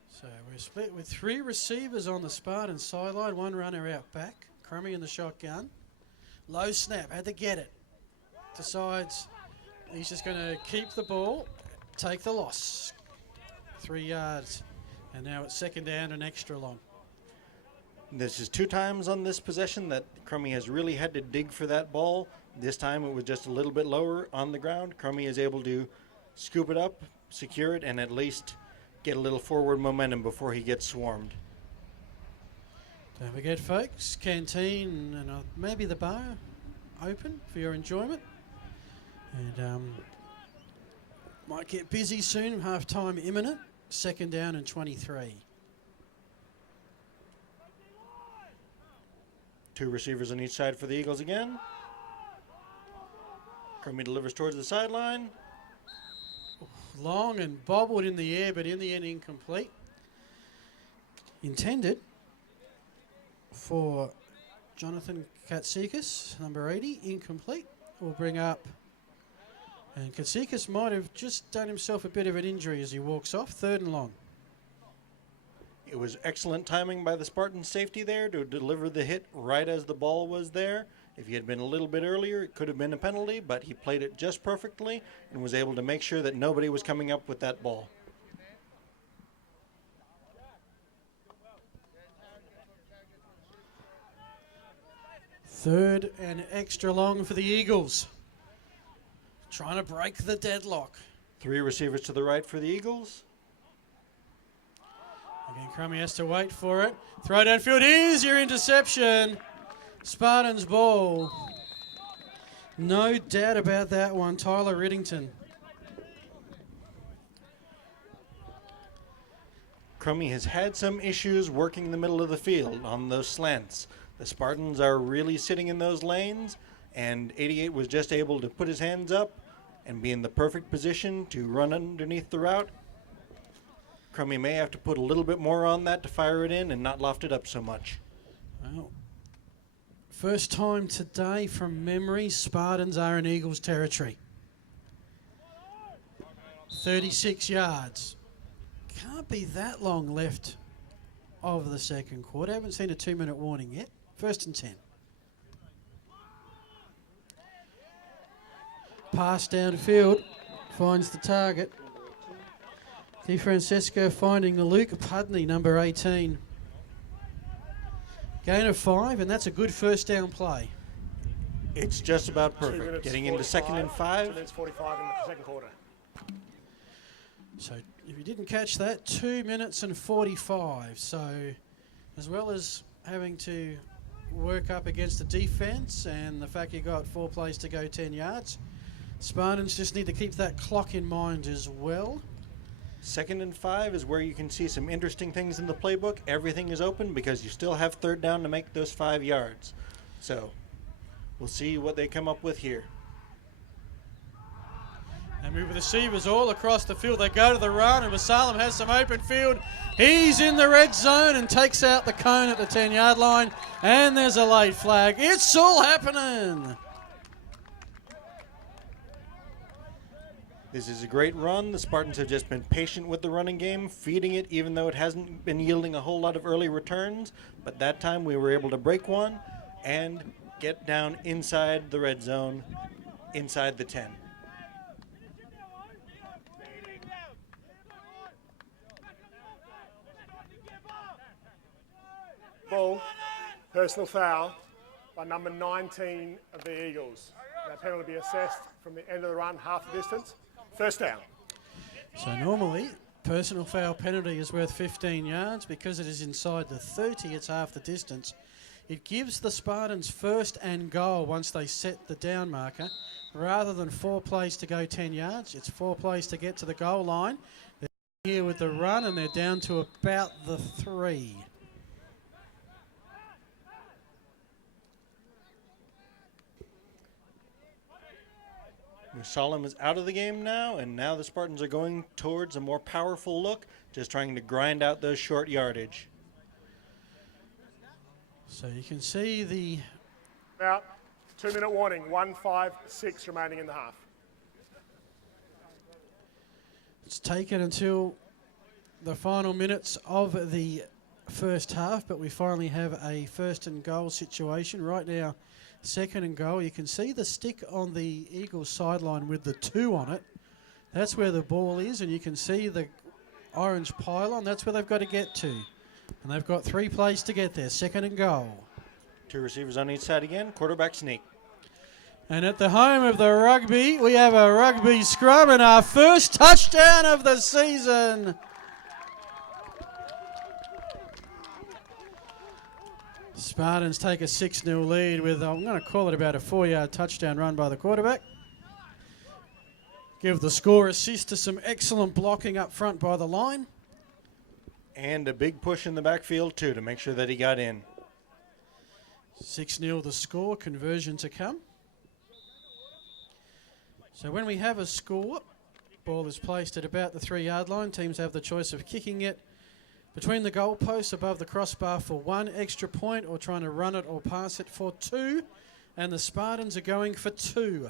So we're split with 3 receivers on the Spartan sideline, 1 runner out back. Crummy in the shotgun. Low snap, had to get it. Decides he's just going to keep the ball, take the loss. 3 yards, and now it's second down and extra long. This is 2 times on this possession that Crummy has really had to dig for that ball. This time it was just a little bit lower on the ground. Crummy is able to scoop it up, secure it, and at least get a little forward momentum before he gets swarmed. Don't forget, folks, canteen and maybe the bar open for your enjoyment. And might get busy soon, half time imminent. Second down and 23. 2 receivers on each side for the Eagles again. Crummy delivers towards the sideline. Long and bobbled in the air, but in the end incomplete. Intended for Jonathan Katsikas, number 80, incomplete. We'll bring up, and Katsikas might have just done himself a bit of an injury as he walks off. 3rd and long. It was excellent timing by the Spartan safety there to deliver the hit right as the ball was there. If he had been a little bit earlier, it could have been a penalty, but he played it just perfectly and was able to make sure that nobody was coming up with that ball. Third and extra long for the Eagles. Trying to break the deadlock. 3 receivers to the right for the Eagles. Again, Crummy has to wait for it. Throw downfield. Here's your interception. Spartans ball. No doubt about that one. Tyler Riddington. Crummy has had some issues working the middle of the field on those slants. The Spartans are really sitting in those lanes, and 88 was just able to put his hands up and be in the perfect position to run underneath the route. Crummy may have to put a little bit more on that to fire it in and not loft it up so much. Well, first time today from memory, Spartans are in Eagles territory. 36 yards. Can't be that long left of the second quarter. Haven't seen a 2-minute warning yet. 1st and 10. Pass downfield. Finds the target. DiFrancesco finding the Luke Pudney, number 18. Gain of 5, and that's a good first down play. It's just about 2 perfect. minutes Getting into 2nd and 2 5. minutes 45 in the second quarter. So if you didn't catch that, 2 minutes and 45. So as well as having to work up against the defence and the fact you got 4 plays to go 10 yards, Spartans just need to keep that clock in mind as well. 2nd and 5 is where you can see some interesting things in the playbook. Everything is open because you still have 3rd down to make those 5 yards. So we'll see what they come up with here. They move with receivers all across the field. They go to the run, and Wasalem has some open field. He's in the red zone and takes out the cone at the 10-yard line. And there's a late flag. It's all happening. This is a great run. The Spartans have just been patient with the running game, feeding it even though it hasn't been yielding a whole lot of early returns. But that time we were able to break one and get down inside the red zone, inside the 10. Ball, personal foul by number 19 of the Eagles. That penalty will be assessed from the end of the run, half the distance. First down. So normally, personal foul penalty is worth 15 yards. Because it is inside the 30, it's half the distance. It gives the Spartans 1st and goal once they set the down marker. Rather than 4 plays to go 10 yards, it's 4 plays to get to the goal line. They're here with the run, and they're down to about the 3. Musalam is out of the game now, and now the Spartans are going towards a more powerful look, just trying to grind out those short yardage. So you can see the... Now, 2-minute warning, 1:56 remaining in the half. It's taken until the final minutes of the first half, but we finally have a 1st and goal situation. Right now, 2nd and goal. You can see the stick on the Eagles sideline with the 2 on it. That's where the ball is, and you can see the orange pylon. That's where they've got to get to. And they've got 3 plays to get there. 2nd and goal. 2 receivers on each side again. Quarterback sneak. And at the home of the rugby, we have a rugby scrum and our first touchdown of the season. Spartans take a 6-0 lead with, I'm going to call it about a 4-yard touchdown run by the quarterback. Give the score assist to some excellent blocking up front by the line. And a big push in the backfield, too, to make sure that he got in. 6-0 the score, conversion to come. So when we have a score, ball is placed at about the 3-yard line. Teams have the choice of kicking it between the goalposts above the crossbar for 1 extra point, or trying to run it or pass it for 2. And the Spartans are going for 2.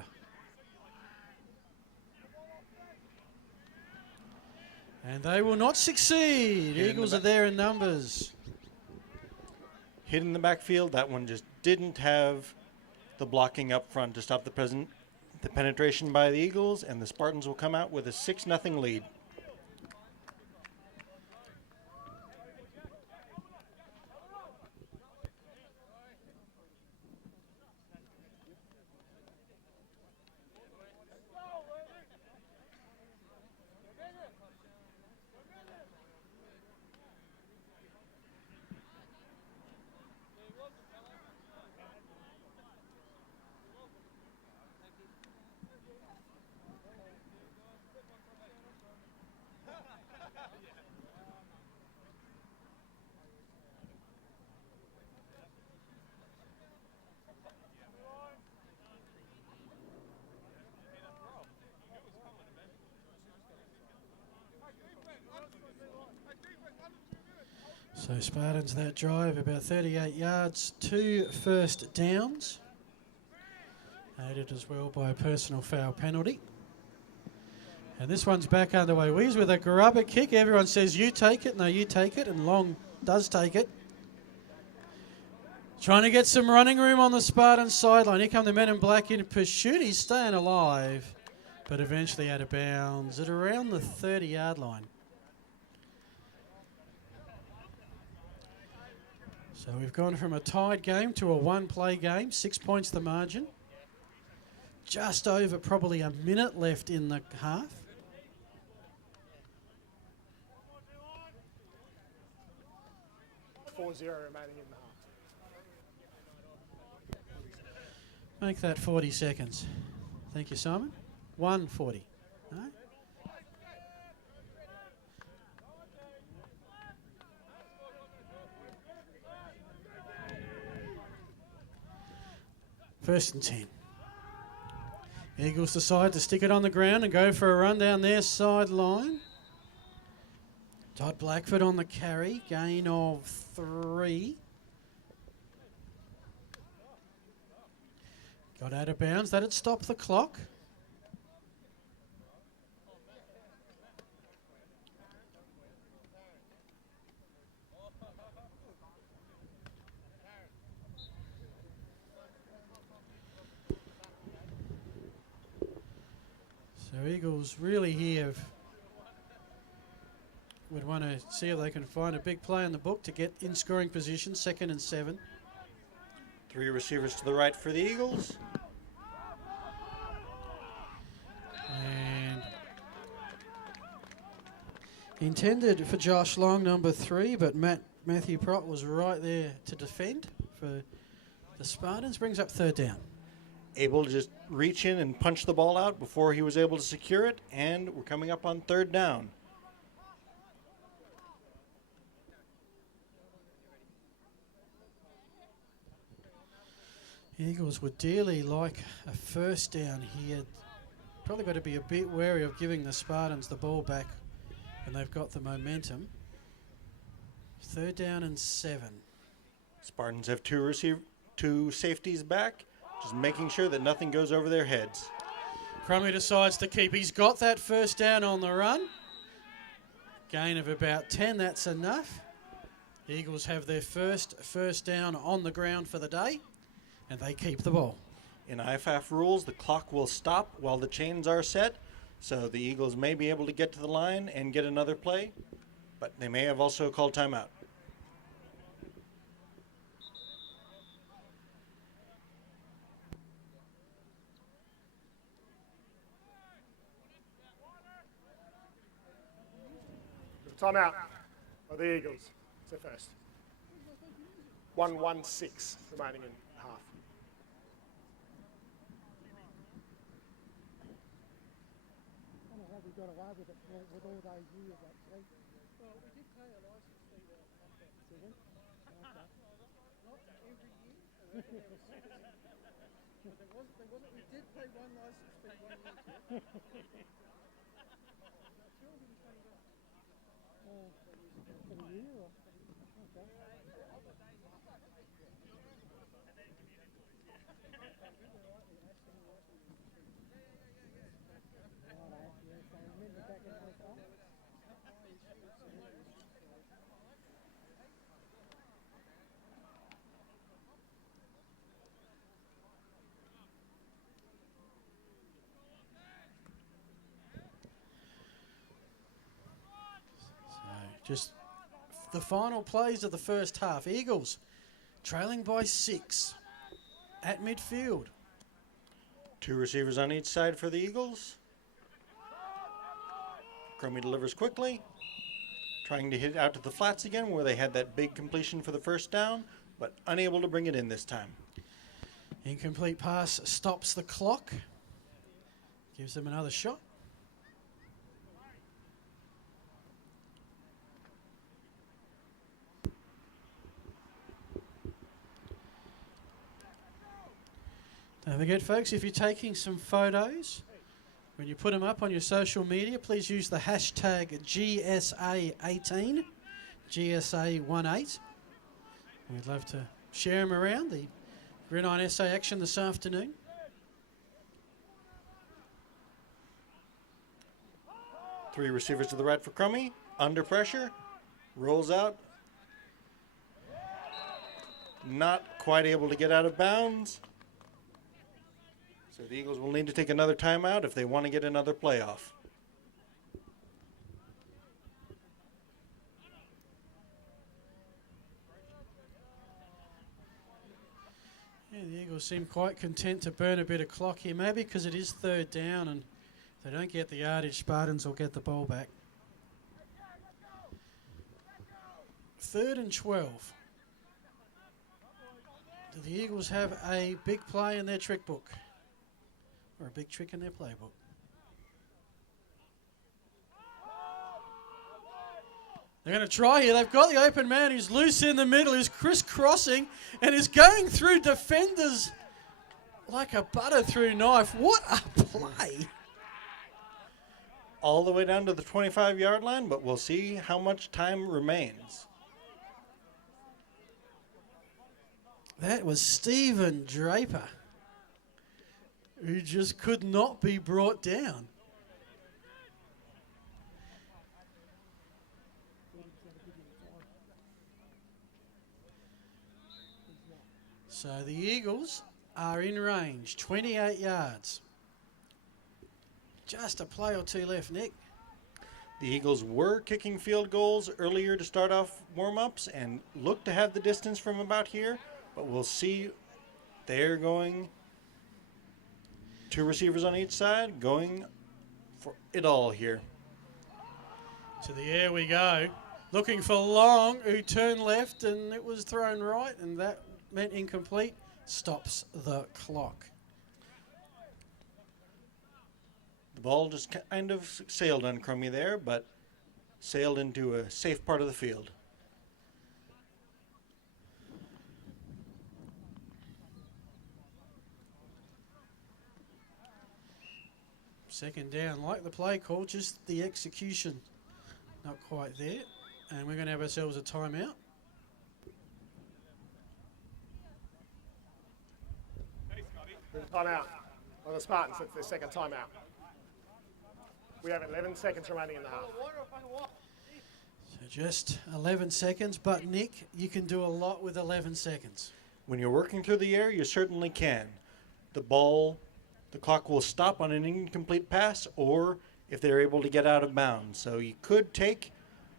And they will not succeed. Eagles are there in numbers. Hit in the backfield. That one just didn't have the blocking up front to stop the penetration by the Eagles, and the Spartans will come out with a 6-0 lead. So Spartans that drive about 38 yards, 2 first downs. Aided as well by a personal foul penalty. And this one's back underway. Wees with a grubber kick. Everyone says you take it. No, you take it. And Long does take it. Trying to get some running room on the Spartans sideline. Here come the men in black in pursuit. He's staying alive, but eventually out of bounds at around the 30-yard line. So we've gone from a tied game to a one-play game, 6 points the margin. Just over probably a minute left in the half. .40 remaining in the half. Make that 40 seconds. Thank you, Simon. 1:40. No? First and 10. Eagles decide to stick it on the ground and go for a run down their sideline. Todd Blackford on the carry, gain of 3. Got out of bounds. That'd stop the clock. So Eagles really here would want to see if they can find a big play in the book to get in scoring position, 2nd and 7. 3 receivers to the right for the Eagles. And intended for Josh Long, number 3, but Matthew Prott was right there to defend for the Spartans. Brings up 3rd down. Able to just reach in and punch the ball out before he was able to secure it, and we're coming up on 3rd down. Eagles would dearly like a first down here. Probably got to be a bit wary of giving the Spartans the ball back when they've got the momentum. 3rd down and 7. Spartans have 2 safeties back, just making sure that nothing goes over their heads. Crummy decides to keep. He's got that first down on the run. Gain of about 10, that's enough. Eagles have their first down on the ground for the day, and they keep the ball. In IFAF rules, the clock will stop while the chains are set, so the Eagles may be able to get to the line and get another play, but they may have also called timeout. Timeout by the Eagles. It's their first. 1:16 remaining in half. I don't know how we got away with it with all those years, actually. Well, we did pay a license fee to have that. Did we? Okay. Not every year. But we did pay one license fee 1 year. For the year or? Okay. Righto, yeah, so remember back in 05? Just the final plays of the first half. Eagles trailing by 6 at midfield. 2 receivers on each side for the Eagles. Crummy delivers quickly, trying to hit out to the flats again where they had that big completion for the first down, but unable to bring it in this time. Incomplete pass stops the clock. Gives them another shot. Don't forget, folks, if you're taking some photos, when you put them up on your social media, please use the hashtag GSA18, GSA18. We'd love to share them around the Gridiron SA action this afternoon. Three receivers to the right for Crummy, under pressure, rolls out. Not quite able to get out of bounds. So the Eagles will need to take another timeout if they want to get another playoff. Yeah, the Eagles seem quite content to burn a bit of clock here, maybe because it is third down and if they don't get the yardage, Spartans will get the ball back. 3rd and 12. Do the Eagles have a big play in their trick book? Or a big trick in their playbook? They're going to try here. They've got the open man who's loose in the middle, who's crisscrossing and is going through defenders like a butter through knife. What a play. All the way down to the 25-yard line, but we'll see how much time remains. That was Stephen Draper, who just could not be brought down. So the Eagles are in range, 28 yards. Just a play or two left, Nick. The Eagles were kicking field goals earlier to start off warm-ups and look to have the distance from about here, but we'll see. They're going 2 receivers on each side, going for it all here. To the air we go. Looking for Long, who turned left, and it was thrown right, and that meant incomplete. Stops the clock. The ball just kind of sailed on Crummy there, but sailed into a safe part of the field. Second down, like the play call, just the execution not quite there. And we're going to have ourselves a timeout. Timeout on the Spartans. It's their second timeout. We have 11 seconds remaining in the half. So just 11 seconds, but Nick, you can do a lot with 11 seconds. When you're working through the air, you certainly can. The clock will stop on an incomplete pass or if they're able to get out of bounds. So you could take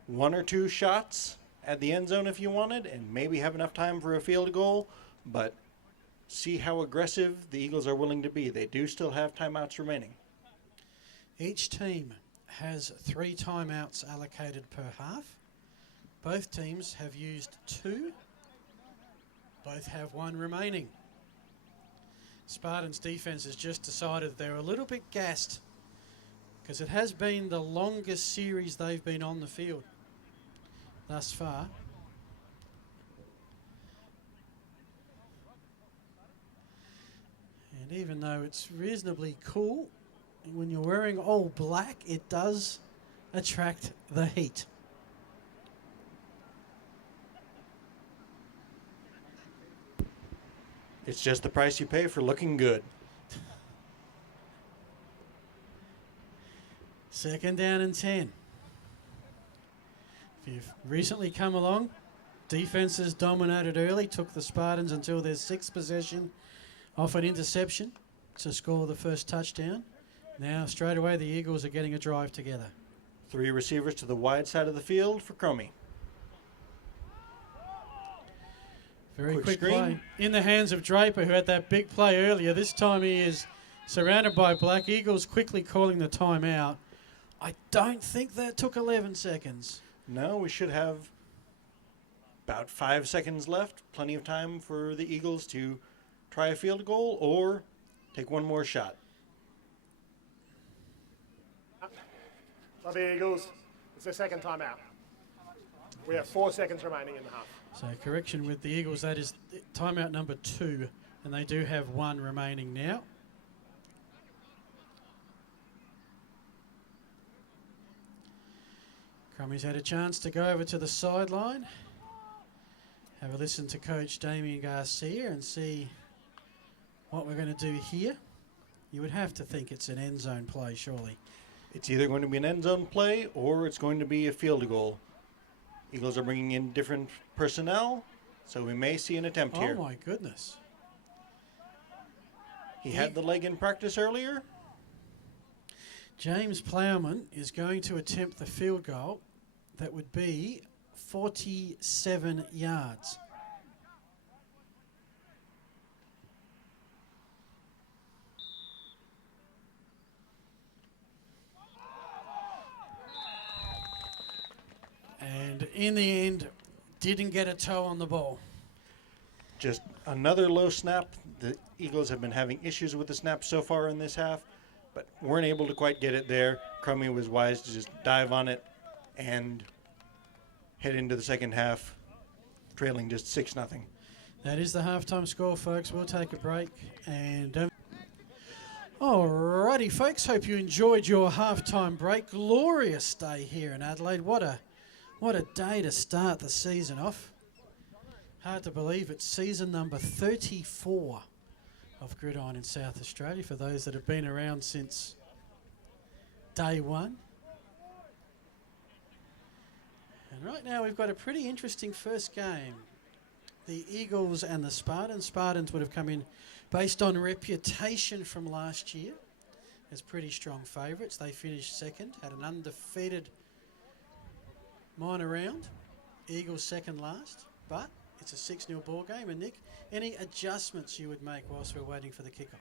1 or 2 shots at the end zone if you wanted and maybe have enough time for a field goal, but see how aggressive the Eagles are willing to be. They do still have timeouts remaining. Each team has 3 timeouts allocated per half. Both teams have used 2. Both have 1 remaining. Spartans defense has just decided they're a little bit gassed because it has been the longest series they've been on the field thus far. And even though it's reasonably cool, when you're wearing all black, it does attract the heat. It's just the price you pay for looking good. Second down and 10. If you've recently come along, defenses dominated early, took the Spartans until their 6th possession off an interception to score the first touchdown. Now, straight away, the Eagles are getting a drive together. 3 receivers to the wide side of the field for Crummy. Very Quick quick screen. play. In the hands of Draper, who had that big play earlier. This time he is surrounded by Black. Eagles quickly calling the timeout. I don't think that took 11 seconds. No, we should have about 5 seconds left. Plenty of time for the Eagles to try a field goal or take one more shot. Love the Eagles. It's their second timeout. We have 4 seconds remaining in the half. So correction with the Eagles, that is timeout number 2, and they do have 1 remaining now. Crummy's had a chance to go over to the sideline, have a listen to Coach Damien Garcia and see what we're going to do here. You would have to think it's an end zone play, surely. It's either going to be an end zone play or it's going to be a field goal. Eagles are bringing in different personnel, so we may see an attempt here. Oh, my goodness. He had the leg in practice earlier. James Plowman is going to attempt the field goal. That would be 47 yards. in the end, didn't get a toe on the ball. Just another low snap. The Eagles have been having issues with the snap so far in this half, but weren't able to quite get it there. Crummy was wise to just dive on it and head into the second half, trailing just 6-0. That is the halftime score, folks. We'll take a break. And alrighty, folks. Hope you enjoyed your halftime break. Glorious day here in Adelaide. What a day to start the season off. Hard to believe it's season number 34 of Gridiron in South Australia for those that have been around since day one. And right now we've got a pretty interesting first game. The Eagles and the Spartans. Spartans would have come in based on reputation from last year as pretty strong favourites. They finished second, had an undefeated minor round. Eagles second last, but it's a 6-0 ball game. And Nick, any adjustments you would make whilst we're waiting for the kickoff?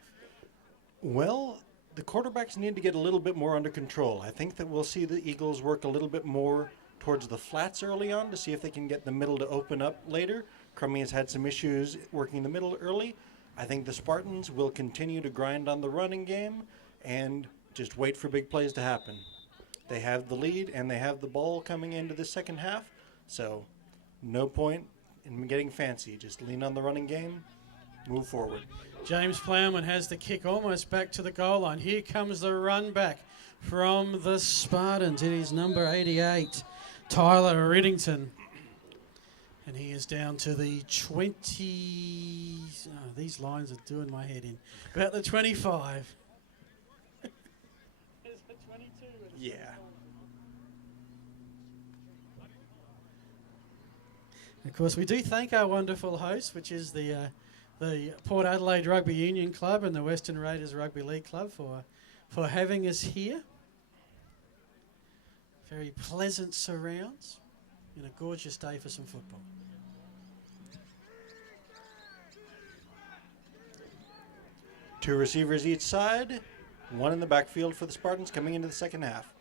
Well, the quarterbacks need to get a little bit more under control. I think that we'll see the Eagles work a little bit more towards the flats early on to see if they can get the middle to open up later. Crummy has had some issues working the middle early. I think the Spartans will continue to grind on the running game and just wait for big plays to happen. They have the lead and they have the ball coming into the second half, so no point in getting fancy. Just lean on the running game, move forward. James Plowman has the kick almost back to the goal line. Here comes the run back from the Spartans. It is number 88, Tyler Riddington. And he is down to the 20... Oh, these lines are doing my head in. About the 25. Yeah. Of course, we do thank our wonderful host, which is the Port Adelaide Rugby Union Club and the Western Raiders Rugby League Club for having us here. Very pleasant surrounds and a gorgeous day for some football. Two receivers each side, one in the backfield for the Spartans coming into the second half.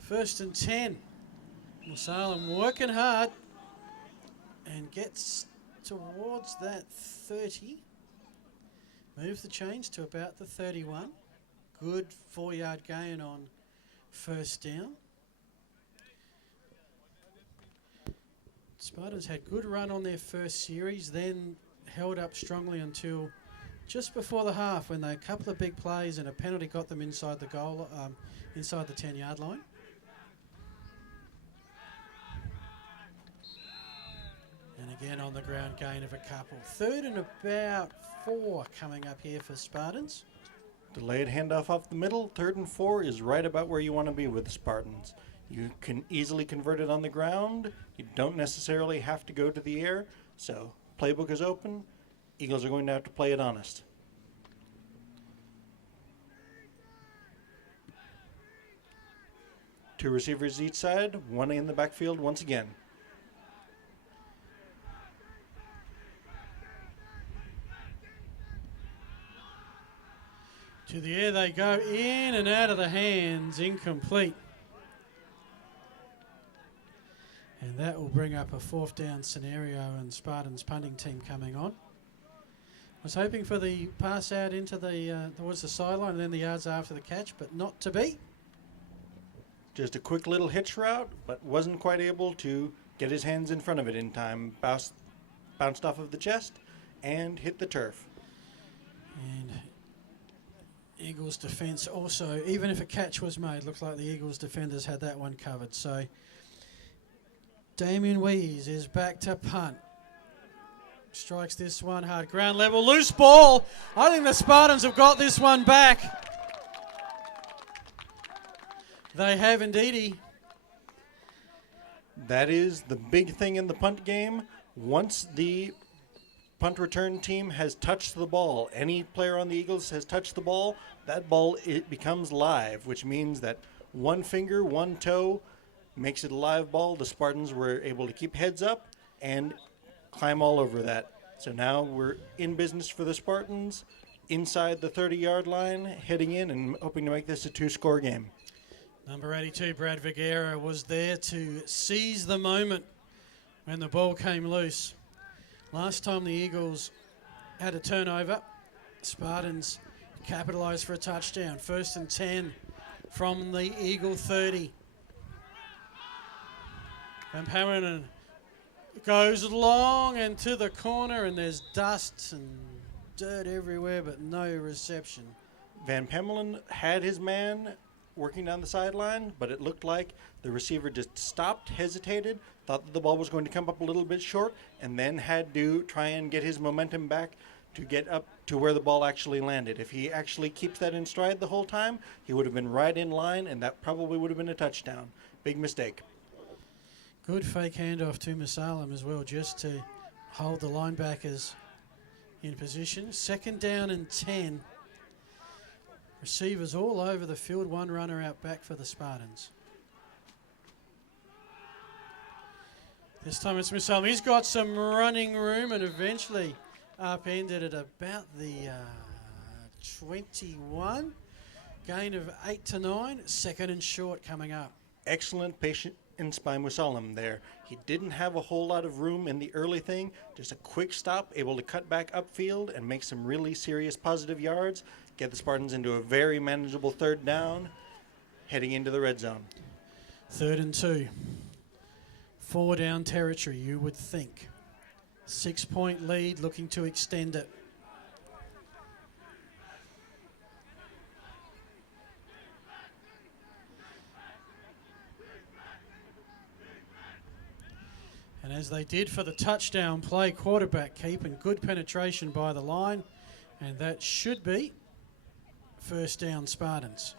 First and 10. Musalem working hard and gets towards that 30. Moves the chains to about the 31. Good 4-yard gain on first down. Spartans had good run on their first series, then held up strongly until just before the half when they a couple of big plays and a penalty got them inside the goal, inside the 10-yard line. And again on the ground gain of a couple. Third and about 4 coming up here for Spartans. Delayed handoff off the middle. 3rd and 4 is right about where you want to be with the Spartans. You can easily convert it on the ground. You don't necessarily have to go to the air. So playbook is open. Eagles are going to have to play it honest. Two receivers each side, one in the backfield once again. To the air they go, in and out of the hands, incomplete. And that will bring up a 4th down scenario and Spartans punting team coming on. Was hoping for the pass out into the towards the sideline and then the yards after the catch, but not to be. Just a quick little hitch route, but wasn't quite able to get his hands in front of it in time. Bounced off of the chest and hit the turf. And Eagles defence also, even if a catch was made, looks like the Eagles defenders had that one covered. So Damien Wees is back to punt. Strikes this one hard. Ground level, loose ball. I think the Spartans have got this one back. They have indeedy. That is the big thing in the punt game. Once the punt return team has touched the ball, any player on the Eagles has touched the ball, that ball, it becomes live, which means that one finger, one toe makes it a live ball. The Spartans were able to keep heads up and climb all over that. So now we're in business for the Spartans. inside the 30-yard line, heading in and hoping to make this a 2-score game. Number 82, Brad Vergara, was there to seize the moment when the ball came loose. Last time the Eagles had a turnover, Spartans capitalised for a touchdown. 1st and 10 from the Eagle 30. Van Pamelen goes long and to the corner, and there's dust and dirt everywhere, but no reception. Van Pamelen had his man working down the sideline, but it looked like the receiver just stopped, hesitated, thought that the ball was going to come up a little bit short, and then had to try and get his momentum back to get up to where the ball actually landed. If he actually keeps that in stride the whole time, he would have been right in line, and that probably would have been a touchdown. Big mistake. Good fake handoff to Musalam as well, just to hold the linebackers in position. 2nd down and 10. Receivers all over the field. One runner out back for the Spartans. This time it's Musalam. He's got some running room and eventually upended at about the 21. Gain of 8 to 9. 2nd and short coming up. Excellent patience by Musalam there. He didn't have a whole lot of room in the early thing. Just a quick stop, able to cut back upfield and make some really serious positive yards. Get the Spartans into a very manageable 3rd down, heading into the red zone. 3rd and 2. 4 down territory, you would think. 6-point lead, looking to extend it. And as they did for the touchdown play, quarterback keep and good penetration by the line. And that should be 1st down Spartans.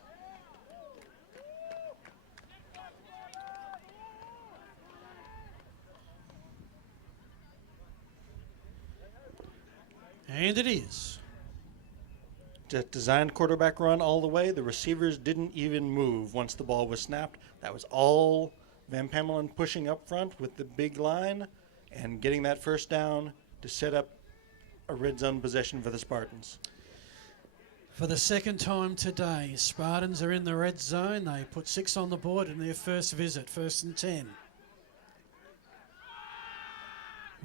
And it is. Just designed quarterback run all the way. The receivers didn't even move once the ball was snapped. That was all Van Pamelen pushing up front with the big line and getting that 1st down to set up a red zone possession for the Spartans. For the 2nd time today, Spartans are in the red zone. They put 6 on the board in their first visit, 1st and 10.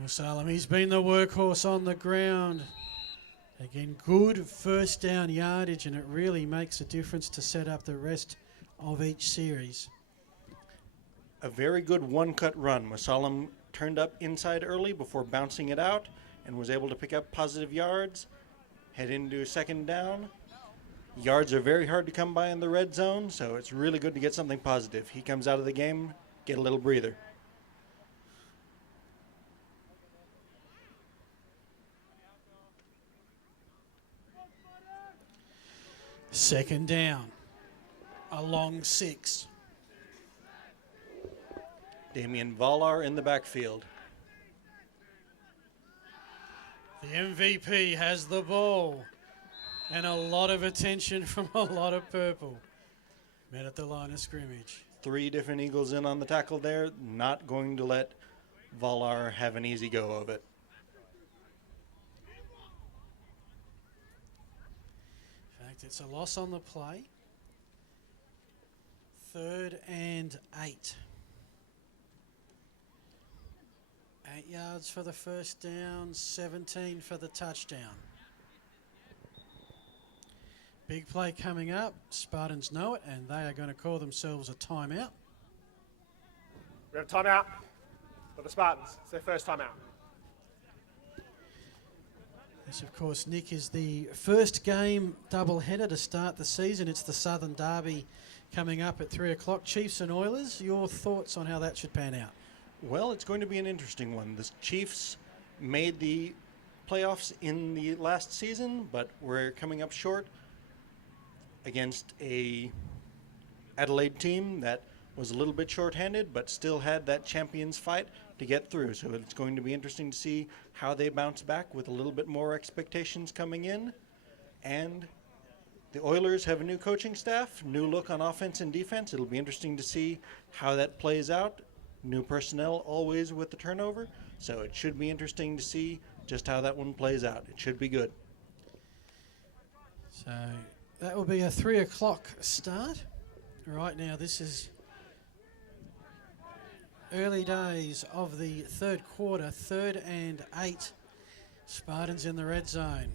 Musalam, he's been the workhorse on the ground. Again, good 1st down yardage, and it really makes a difference to set up the rest of each series. A very good one-cut run. Musalam turned up inside early before bouncing it out and was able to pick up positive yards, head into 2nd down. Yards are very hard to come by in the red zone, so it's really good to get something positive. He comes out of the game, get a little breather. Second down, a long 6. Damian Valar in the backfield. The MVP has the ball and a lot of attention from a lot of purple. Met at the line of scrimmage. 3 different Eagles in on the tackle there. Not going to let Valar have an easy go of it. In fact, it's a loss on the play. 3rd and 8. 8 yards for the 1st down, 17 for the touchdown. Big play coming up. Spartans know it, and they are going to call themselves a timeout. We have a timeout for the Spartans. It's their first timeout. This, of course, Nick, is the first game doubleheader to start the season. It's the Southern Derby coming up at 3 o'clock. Chiefs and Oilers, your thoughts on how that should pan out? Well, it's going to be an interesting one. The Chiefs made the playoffs in the last season, but we're coming up short against a Adelaide team that was a little bit shorthanded, but still had that champions fight to get through. So it's going to be interesting to see how they bounce back with a little bit more expectations coming in. And the Oilers have a new coaching staff, new look on offense and defense. It'll be interesting to see how that plays out. New personnel always with the turnover. So it should be interesting to see just how that one plays out. It should be good. So that will be a 3 o'clock start. Right now, this is early days of the third quarter, 3rd and 8. Spartans in the red zone.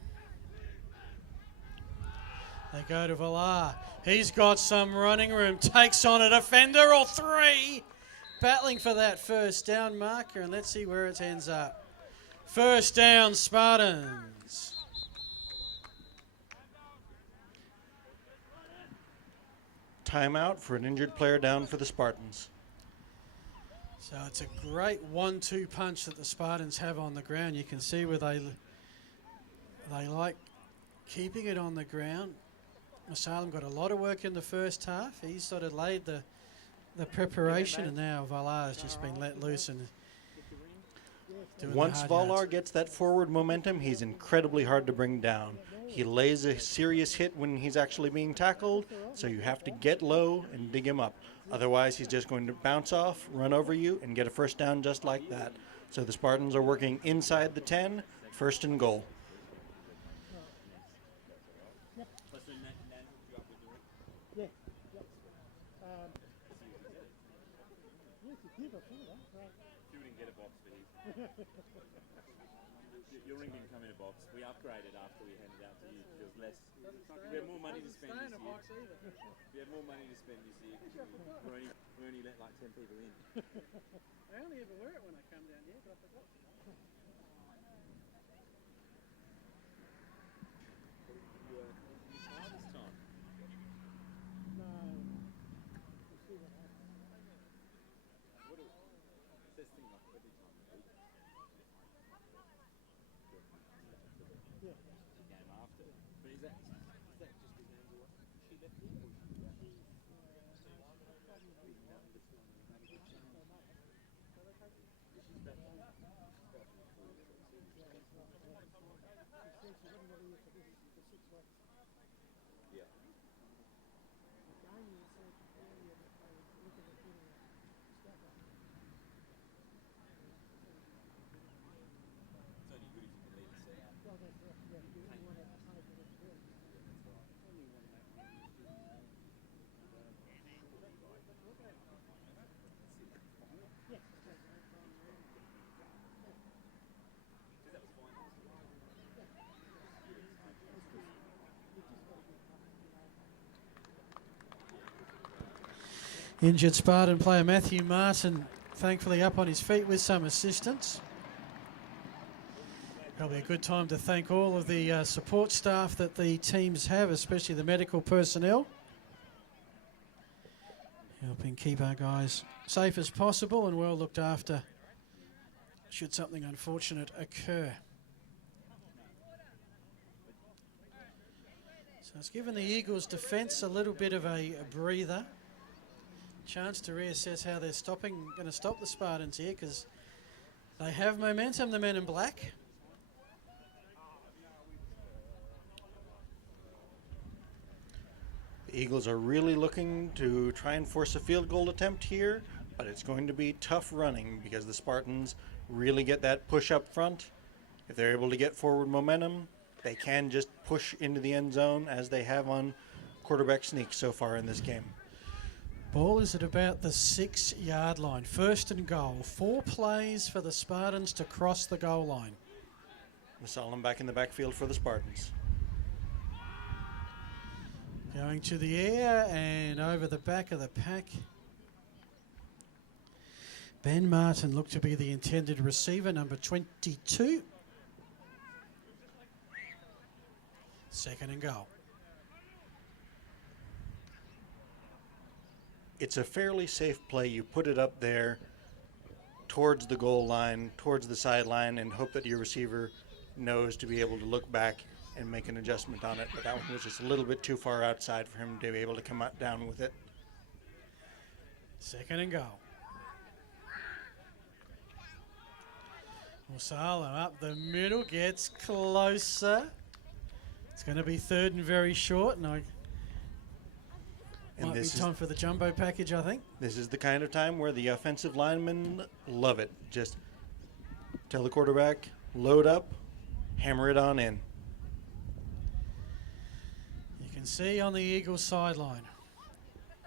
They go to Villar. He's got some running room. Takes on a defender or 3. Battling for that first down marker, and let's see where it ends up. First down, Spartans. Timeout for an injured player down for the Spartans. So it's a great 1-2 punch that the Spartans have on the ground. You can see where they like keeping it on the ground. Salem got a lot of work in the first half. He sort of laid the preparation, and now Valar has just been let loose and doing Once the hard Valar yards. gets that forward momentum, he's incredibly hard to bring down. He lays a serious hit when he's actually being tackled, so you have to get low and dig him up. Otherwise, he's just going to bounce off, run over you, and get a first down just like that. So the Spartans are working inside the 10, 1st and goal. Yeah. Yep. Yes, you did, I think, right? You didn't get a box for him. Your ring didn't come in a box. We upgraded after we handed out to you. There was less. We had more money to spend this year. We had more money to spend this year because we only let like 10 people in. I only ever wear it when I come down here, but I forgot. You this hard this time. No. We'll see what happens. Says things like every time we beat Yeah. the game after. But is that just because Angela she left you? Or yeah. It's only good if you can leave the set out. Well, that's right. Yeah, you want to pay for it to do it. Injured Spartan player Matthew Martin, thankfully up on his feet with some assistance. Probably a good time to thank all of the support staff that the teams have, especially the medical personnel, helping keep our guys safe as possible and well looked after should something unfortunate occur. So it's given the Eagles' defence a little bit of a breather. Chance to reassess how they're going to stop the Spartans here, because they have momentum, the men in black. The Eagles are really looking to try and force a field goal attempt here, but it's going to be tough running because the Spartans really get that push up front. If they're able to get forward momentum, they can just push into the end zone as they have on quarterback sneak so far in this game. Ball is at about the 6-yard line. 1st and goal. 4 plays for the Spartans to cross the goal line. Masalam back in the backfield for the Spartans. Going to the air and over the back of the pack. Ben Martin looked to be the intended receiver, number 22. 2nd and goal. It's a fairly safe play. You put it up there towards the goal line, towards the sideline, and hope that your receiver knows to be able to look back and make an adjustment on it. But that one was just a little bit too far outside for him to be able to come out down with it. 2nd and goal. Musala up the middle, gets closer. It's going to be 3rd and very short, and might be time for the jumbo package, I think. This is the kind of time where the offensive linemen love it. Just tell the quarterback, load up, hammer it on in. can see on the Eagles sideline,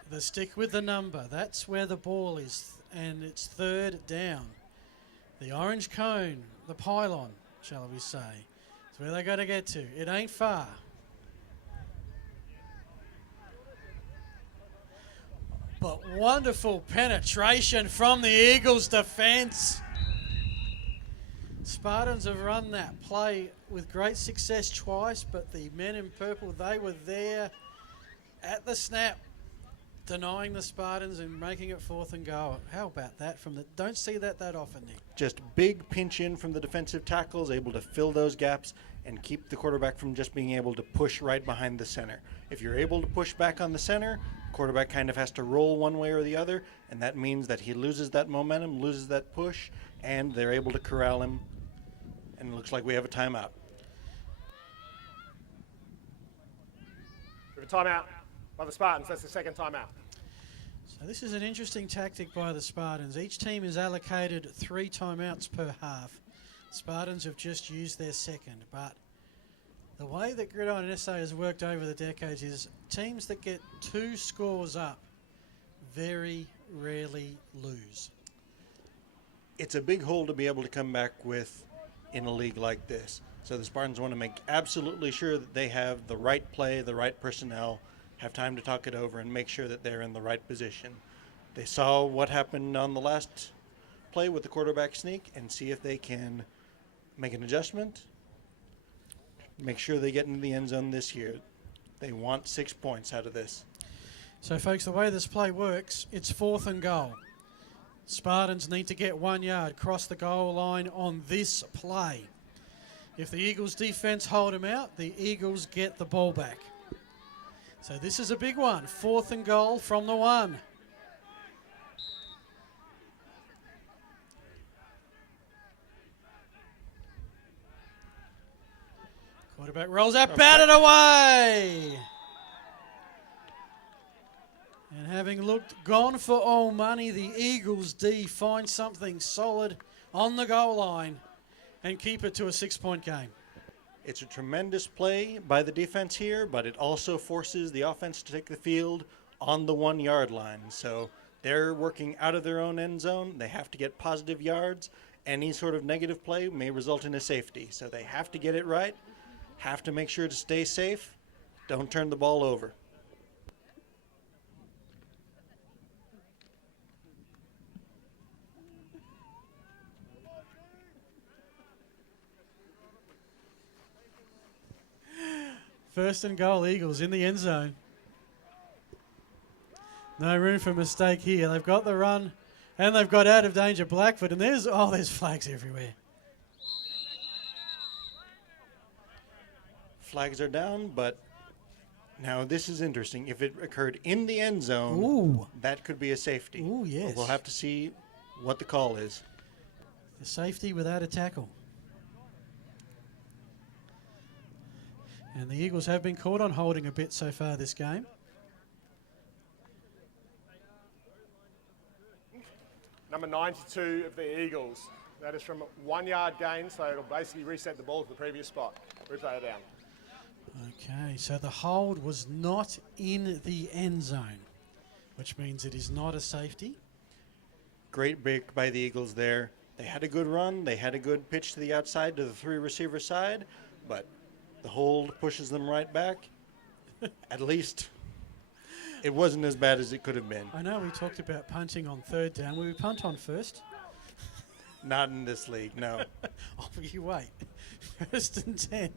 the stick with the number, that's where the ball is, and it's third down. The orange cone, the pylon, shall we say, is where they got to get to. It ain't far. But wonderful penetration from the Eagles defense. Spartans have run that play with great success twice, but the men in purple, they were there at the snap, denying the Spartans and making it 4th and goal. How about that? Don't see that often, Nick. Just big pinch in from the defensive tackles, able to fill those gaps and keep the quarterback from just being able to push right behind the center. If you're able to push back on the center, the quarterback kind of has to roll one way or the other, and that means that he loses that momentum, loses that push, and they're able to corral him. And it looks like we have a timeout. We have a timeout by the Spartans. That's the second timeout. So this is an interesting tactic by the Spartans. Each team is allocated 3 timeouts per half. Spartans have just used their second, but the way that Gridiron SA has worked over the decades is teams that get 2 scores up very rarely lose. It's a big hole to be able to come back with in a league like this. So the Spartans want to make absolutely sure that they have the right play, the right personnel, have time to talk it over and make sure that they're in the right position. They saw what happened on the last play with the quarterback sneak and see if they can make an adjustment, make sure they get into the end zone this year. They want 6 points out of this. So, folks, the way this play works, it's 4th and goal. Spartans need to get 1 yard, cross the goal line on this play. If the Eagles defense hold them out, the Eagles get the ball back. So this is a big one, 4th and goal from the 1. Quarterback rolls out, batted away. And having looked gone for all money, the Eagles D find something solid on the goal line and keep it to a 6-point game. It's a tremendous play by the defense here, but it also forces the offense to take the field on the 1 yard line. So they're working out of their own end zone. They have to get positive yards. Any sort of negative play may result in a safety. So they have to get it right, have to make sure to stay safe, don't turn the ball over. First and goal, Eagles in the end zone. No room for mistake here. They've got the run, and they've got out of danger Blackfoot, and there's flags everywhere. Flags are down, but now this is interesting. If it occurred in the end zone, Ooh. that could be a safety. Ooh, yes. But we'll have to see what the call is. The safety without a tackle. And the Eagles have been caught on holding a bit so far this game. Number 92 of the Eagles. That is from 1 yard gain, so it'll basically reset the ball to the previous spot. Replay it down. Okay, so the hold was not in the end zone, which means it is not a safety. Great break by the Eagles there. They had a good run. They had a good pitch to the outside to the 3 receiver side, but the hold pushes them right back. At least it wasn't as bad as it could have been. I know we talked about punting on 3rd down. Will we punt on first? Not in this league, no. Oh, you wait. 1st and 10.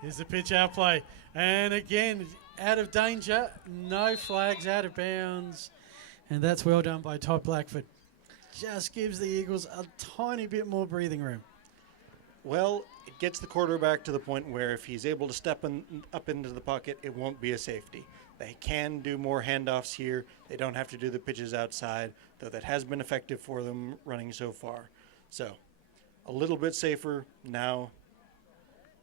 Here's the pitch out play. And again, out of danger. No flags, out of bounds. And that's well done by Todd Blackfoot. Just gives the Eagles a tiny bit more breathing room. Well, it gets the quarterback to the point where if he's able to step up into the pocket, it won't be a safety. They can do more handoffs here. They don't have to do the pitches outside, though that has been effective for them running so far. So a little bit safer now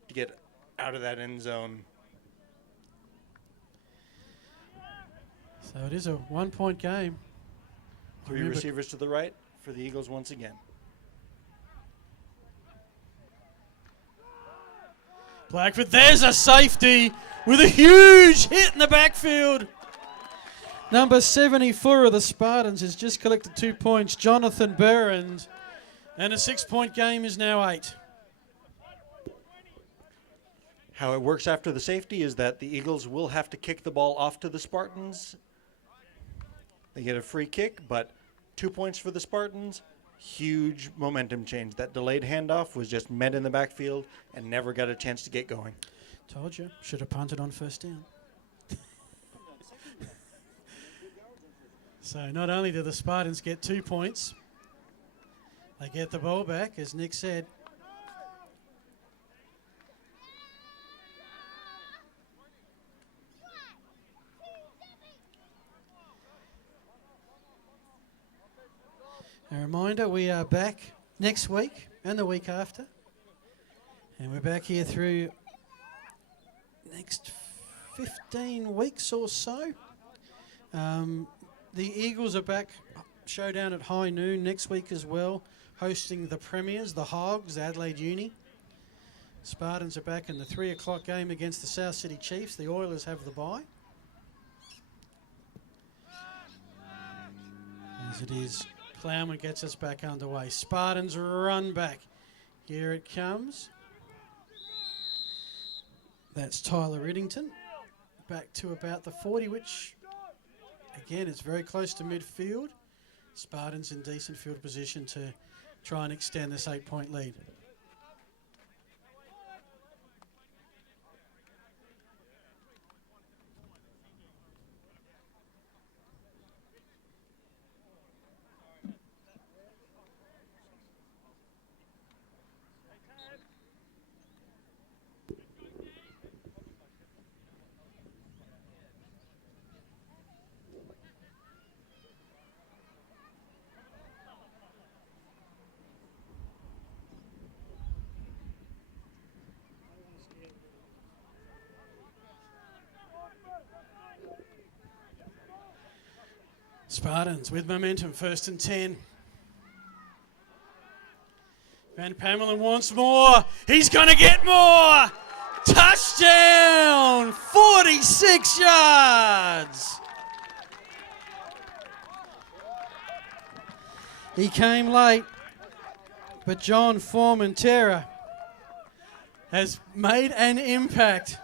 to get out of that end zone. So it is a 1-point game. 3 receivers to the right for the Eagles once again. Blackford, there's a safety with a huge hit in the backfield. Number 74 of the Spartans has just collected 2 points, Jonathan Berrand, and a 6-point game is now 8. How it works after the safety is that the Eagles will have to kick the ball off to the Spartans. They get a free kick, but 2 points for the Spartans. Huge momentum change. That delayed handoff was just met in the backfield and never got a chance to get going. Told you, should have punted on first down. So not only do the Spartans get 2 points, they get the ball back, as Nick said. A reminder, we are back next week and the week after. And we're back here through next 15 weeks or so. The Eagles are back, showdown at high noon next week as well, hosting the Premiers, the Hogs, Adelaide Uni. Spartans are back in the 3 o'clock game against the South City Chiefs. The Oilers have the bye. As it is, Plowman gets us back underway. Spartans run back. Here it comes. That's Tyler Riddington. Back to about the 40, which, again, it's very close to midfield. Spartans in decent field position to try and extend this 8-point lead. Spartans with momentum, 1st and 10. Van Pamelen wants more. He's going to get more. Touchdown, 46 yards. He came late, but John Formentera has made an impact.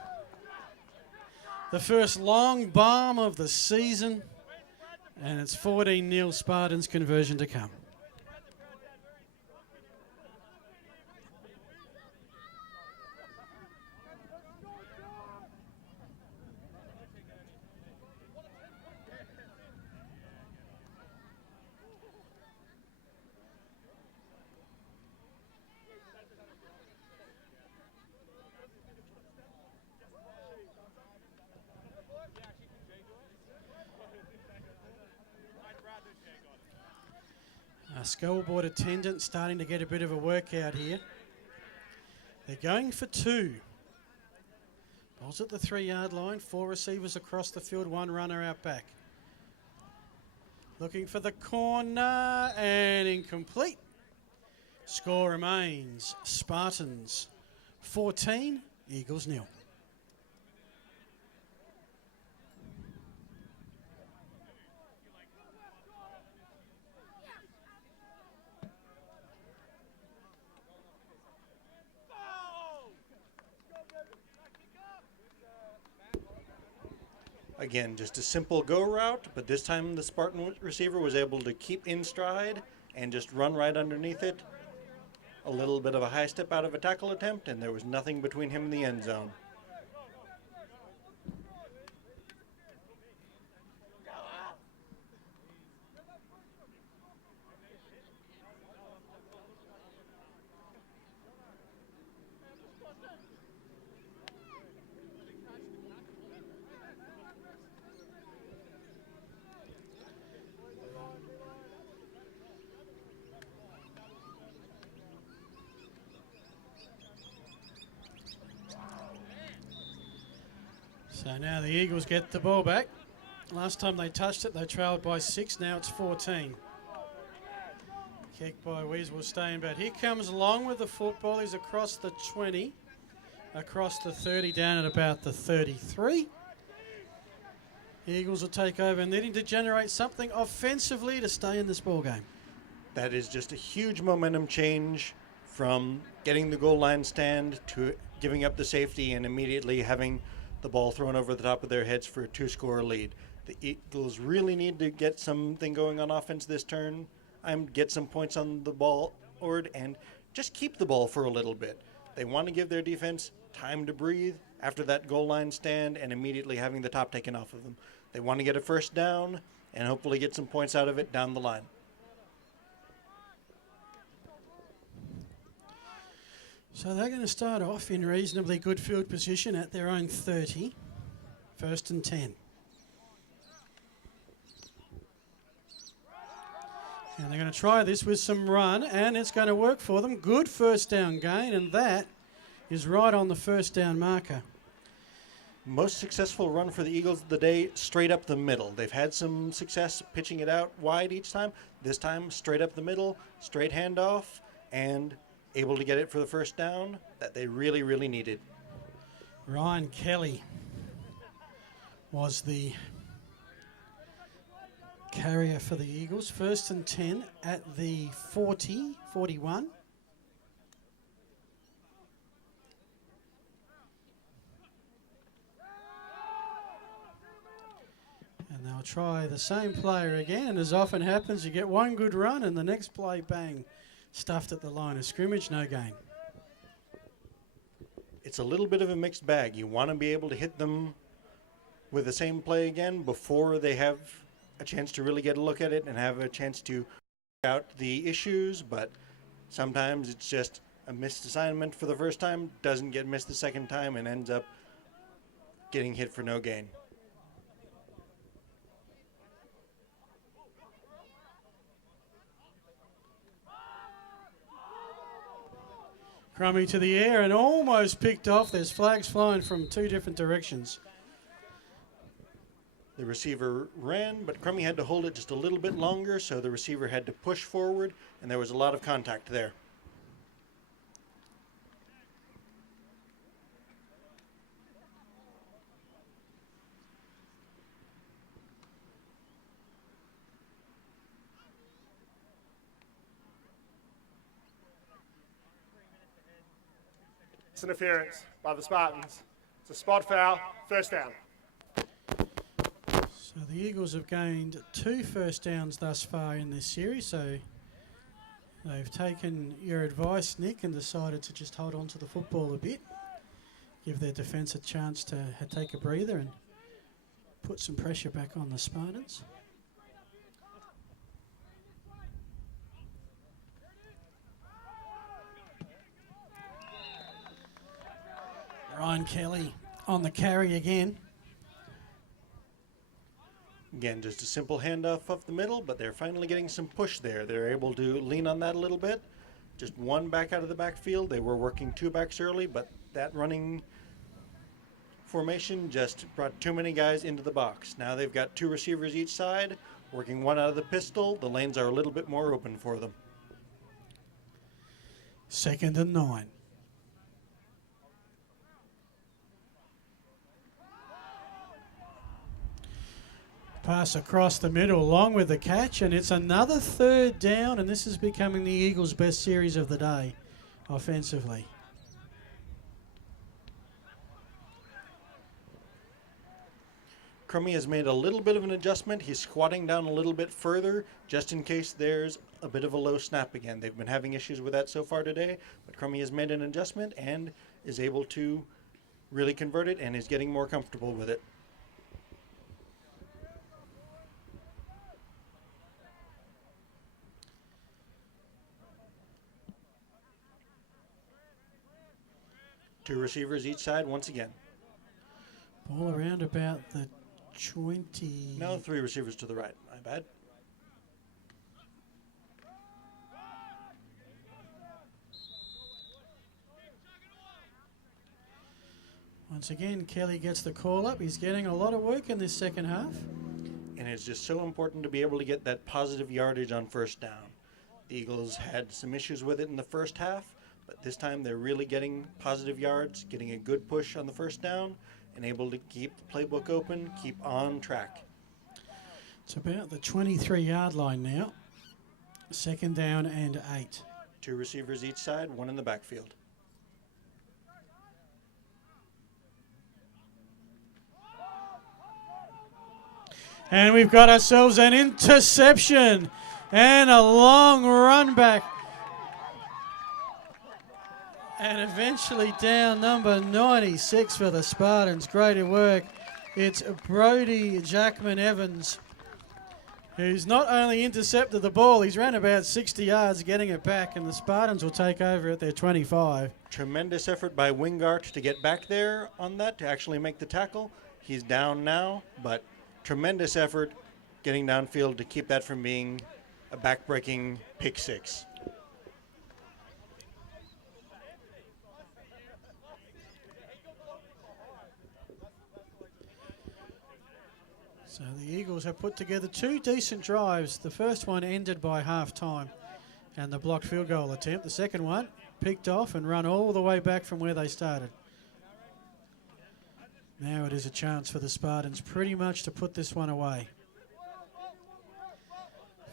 The first long bomb of the season. And it's 14-0 Spartans conversion to come. Scoreboard attendant starting to get a bit of a workout here. They're going for 2. Ball's at the 3-yard line. 4 receivers across the field, 1 runner out back. Looking for the corner and incomplete. Score remains Spartans 14, Eagles 0. Again, just a simple go route, but this time the Spartan receiver was able to keep in stride and just run right underneath it. A little bit of a high step out of a tackle attempt, and there was nothing between him and the end zone. So now the Eagles get the ball back. Last time they touched it, they trailed by 6. Now it's 14. Kick by Weasel staying back. Here comes Long with the football. He's across the 20. across the 30 down at about the 33. The Eagles will take over, needing to generate something offensively to stay in this ball game. That is just a huge momentum change from getting the goal line stand to giving up the safety and immediately having the ball thrown over the top of their heads for a 2-score lead. The Eagles really need to get something going on offense this turn. Get some points on the ball board and just keep the ball for a little bit. They want to give their defense time to breathe after that goal line stand and immediately having the top taken off of them. They want to get a first down and hopefully get some points out of it down the line. So they're going to start off in reasonably good field position at their own 30. First and 10. And they're going to try this with some run, and it's going to work for them. Good first down gain, and that is right on the first down marker. Most successful run for the Eagles of the day, straight up the middle. They've had some success pitching it out wide each time. This time, straight up the middle, straight handoff, and able to get it for the first down that they really, really needed. Ryan Kelly was the carrier for the Eagles. First and 10 at the 41. And they'll try the same player again. And as often happens, you get one good run and the next play, bang, stuffed at the line of scrimmage, no gain. It's a little bit of a mixed bag. You want to be able to hit them with the same play again before they have a chance to really get a look at it and have a chance to work out the issues, but sometimes it's just a missed assignment for the first time, doesn't get missed the second time, and ends up getting hit for no gain. Crummy to the air and almost picked off. There's flags flying from two different directions. The receiver ran, but Crummy had to hold it just a little bit longer, so the receiver had to push forward, and there was a lot of contact there. It's interference by the Spartans. It's a spot foul, first down. So the Eagles have gained 2 first downs thus far in this series, so they've taken your advice, Nick, and decided to just hold on to the football a bit, give their defence a chance to take a breather and put some pressure back on the Spartans. Ryan Kelly on the carry again. Again, just a simple handoff up the middle, but they're finally getting some push there. They're able to lean on that a little bit. Just one back out of the backfield. They were working 2 backs early, but that running formation just brought too many guys into the box. Now they've got 2 receivers each side, working one out of the pistol. The lanes are a little bit more open for them. Second and 9. Pass across the middle along with the catch, and it's another third down, and this is becoming the Eagles' best series of the day offensively. Crummy has made a little bit of an adjustment. He's squatting down a little bit further just in case there's a bit of a low snap again. They've been having issues with that so far today, but Crummy has made an adjustment and is able to really convert it and is getting more comfortable with it. Two receivers each side once again. Ball around about the 20. No, 3 receivers to the right. My bad. Once again, Kelly gets the call up. He's getting a lot of work in this second half. And it's just so important to be able to get that positive yardage on first down. The Eagles had some issues with it in the first half, but this time they're really getting positive yards, getting a good push on the first down, and able to keep the playbook open, keep on track. It's about the 23-yard line now. Second down and 8. 2 receivers each side, 1 in the backfield. And we've got ourselves an interception and a long run back. And eventually down number 96 for the Spartans. Great work. It's Brody Jackman Evans, who's not only intercepted the ball, he's ran about 60 yards getting it back, and the Spartans will take over at their 25. Tremendous effort by Wingart to get back there on that, to actually make the tackle. He's down now, but tremendous effort getting downfield to keep that from being a back-breaking pick six. So the Eagles have put together 2 decent drives. The first one ended by half-time and the blocked field goal attempt. The second one picked off and run all the way back from where they started. Now it is a chance for the Spartans pretty much to put this one away.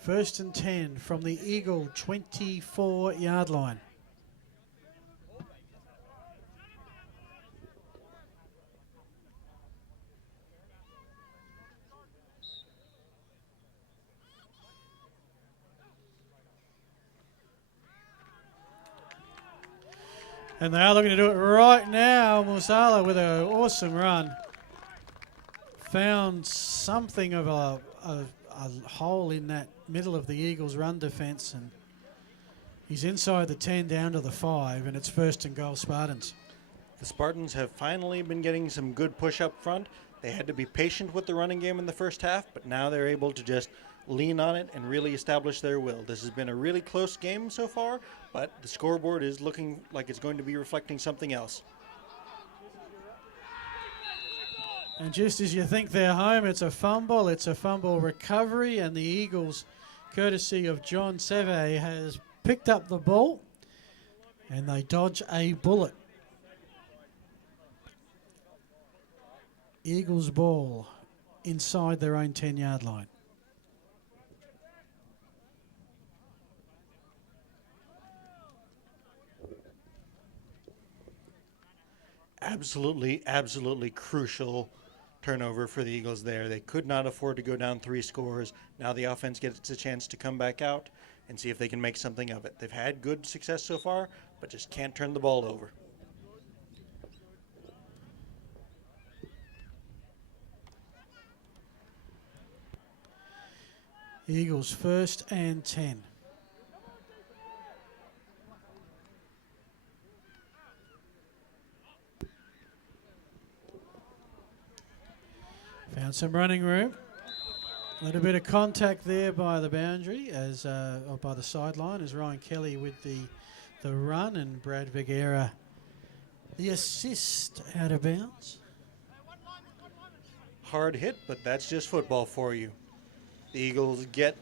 1st and 10 from the Eagle 24-yard line. And they are looking to do it right now. Musala with an awesome run. Found something of a hole in that middle of the Eagles' run defence, and he's inside the 10 down to the 5, and it's 1st and goal Spartans. The Spartans have finally been getting some good push up front. They had to be patient with the running game in the first half, but now they're able to just lean on it and really establish their will. This has been a really close game so far, but the scoreboard is looking like it's going to be reflecting something else. And just as you think they're home, it's a fumble recovery, and the Eagles, courtesy of John Seve, has picked up the ball, and they dodge a bullet. Eagles ball inside their own 10-yard line. Absolutely crucial turnover for the Eagles there. They could not afford to go down 3 scores. Now the offense gets a chance to come back out and see if they can make something of it. They've had good success so far, but just can't turn the ball over. Eagles 1st and 10. Found some running room. A little bit of contact there by the boundary, or by the sideline, as Ryan Kelly with the run, and Brad Vigera the assist out of bounds. Hard hit, but that's just football for you. The Eagles get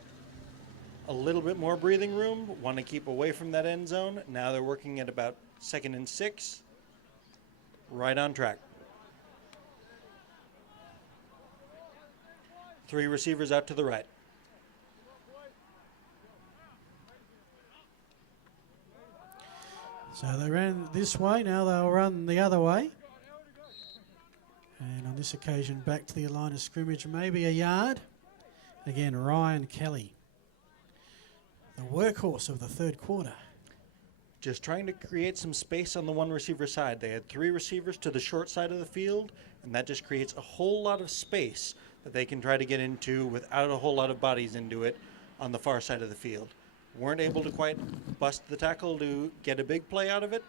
a little bit more breathing room, want to keep away from that end zone. Now they're working at about 2nd and 6. Right on track. 3 receivers out to the right. So they ran this way, now they'll run the other way. And on this occasion, back to the line of scrimmage, maybe a yard. Again, Ryan Kelly, the workhorse of the 3rd quarter. Just trying to create some space on the 1 receiver side. They had 3 receivers to the short side of the field, and that just creates a whole lot of space that they can try to get into without a whole lot of bodies into it on the far side of the field. Weren't able to quite bust the tackle to get a big play out of it.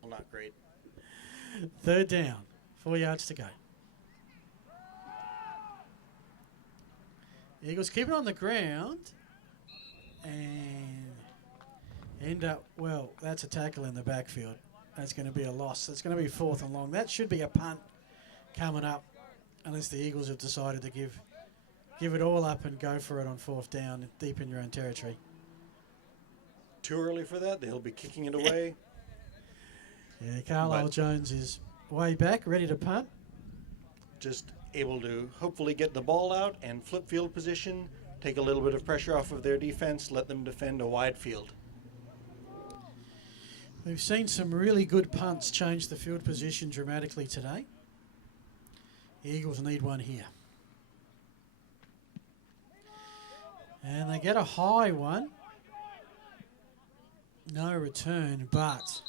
Well, not great. 3rd down, 4 yards to go. Eagles keep it on the ground and end up, well, that's a tackle in the backfield. That's going to be a loss. It's going to be 4th and long. That should be a punt coming up unless the Eagles have decided to give it all up and go for it on 4th down deep in your own territory. Too early for that. They'll be kicking it away. Yeah, Carlisle Jones is way back, ready to punt. Just able to hopefully get the ball out and flip field position, take a little bit of pressure off of their defense, let them defend a wide field. We've seen some really good punts change the field position dramatically today. The Eagles need one here. And they get a high one. No return, but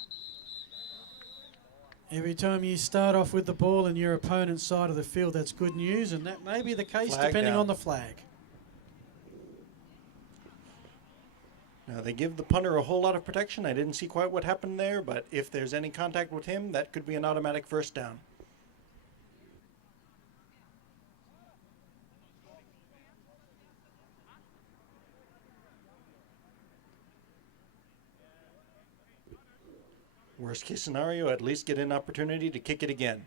every time you start off with the ball in your opponent's side of the field, that's good news, and that may be the case Flag depending down. on the flag. Now, they give the punter a whole lot of protection. I didn't see quite what happened there, but if there's any contact with him, that could be an automatic first down. Worst case scenario, at least get an opportunity to kick it again.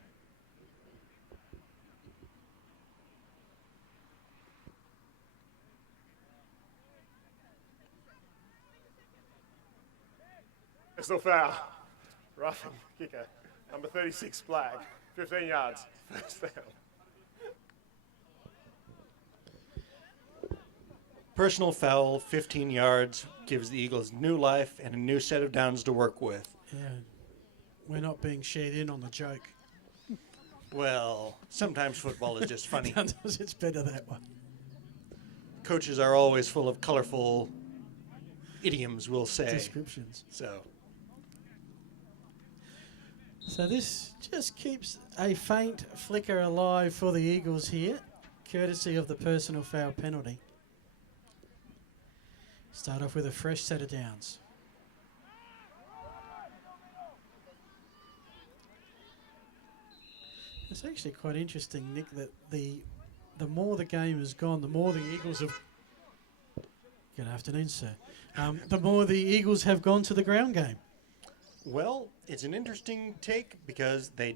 Personal foul. Roughing kicker. Number 36 flag. 15 yards. First down. Personal foul, 15 yards, gives the Eagles new life and a new set of downs to work with. Yeah, we're not being shared in on the joke. Well, sometimes football is just funny. Sometimes it's better that way. Coaches are always full of colorful idioms, we'll say. Descriptions. So this just keeps a faint flicker alive for the Eagles here, courtesy of the personal foul penalty. Start off with a fresh set of downs. It's actually quite interesting, Nick, that the more the game has gone, the more the Eagles have... Good afternoon, sir. The more the Eagles have gone to the ground game. well, it's an interesting take because they